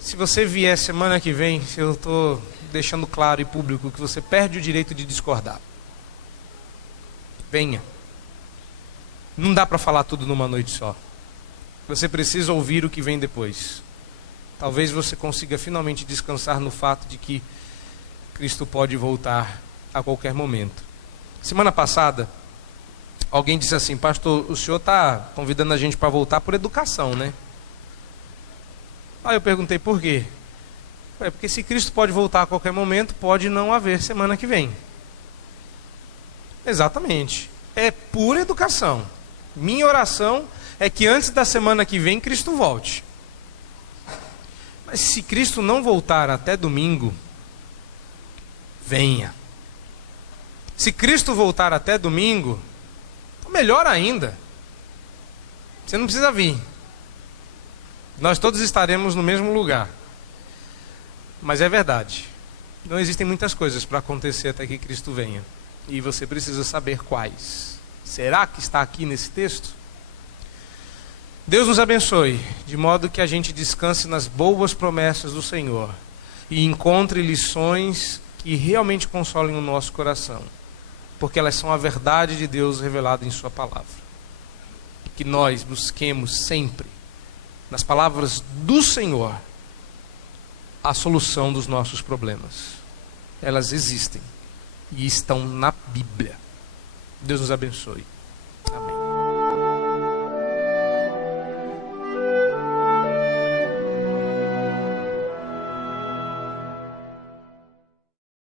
se você vier semana que vem, eu estou deixando claro e público que você perde o direito de discordar. Venha. Não dá para falar tudo numa noite só. Você precisa ouvir o que vem depois. Talvez você consiga finalmente descansar no fato de que Cristo pode voltar a qualquer momento. Semana passada, alguém disse assim: pastor, o senhor está convidando a gente para voltar por educação, né? Aí eu perguntei por quê? Porque se Cristo pode voltar a qualquer momento, pode não haver semana que vem. Exatamente. É pura educação. Minha oração é que antes da semana que vem Cristo volte. Mas se Cristo não voltar até domingo, venha. Se Cristo voltar até domingo, melhor ainda. Você não precisa vir. Nós todos estaremos no mesmo lugar. Mas é verdade. Não existem muitas coisas para acontecer até que Cristo venha. E você precisa saber quais. Será que está aqui nesse texto? Deus nos abençoe, de modo que a gente descanse nas boas promessas do Senhor e encontre lições que realmente consolem o nosso coração, porque elas são a verdade de Deus revelada em sua palavra. Que nós busquemos sempre, nas palavras do Senhor, a solução dos nossos problemas. Elas existem e estão na Bíblia. Deus nos abençoe.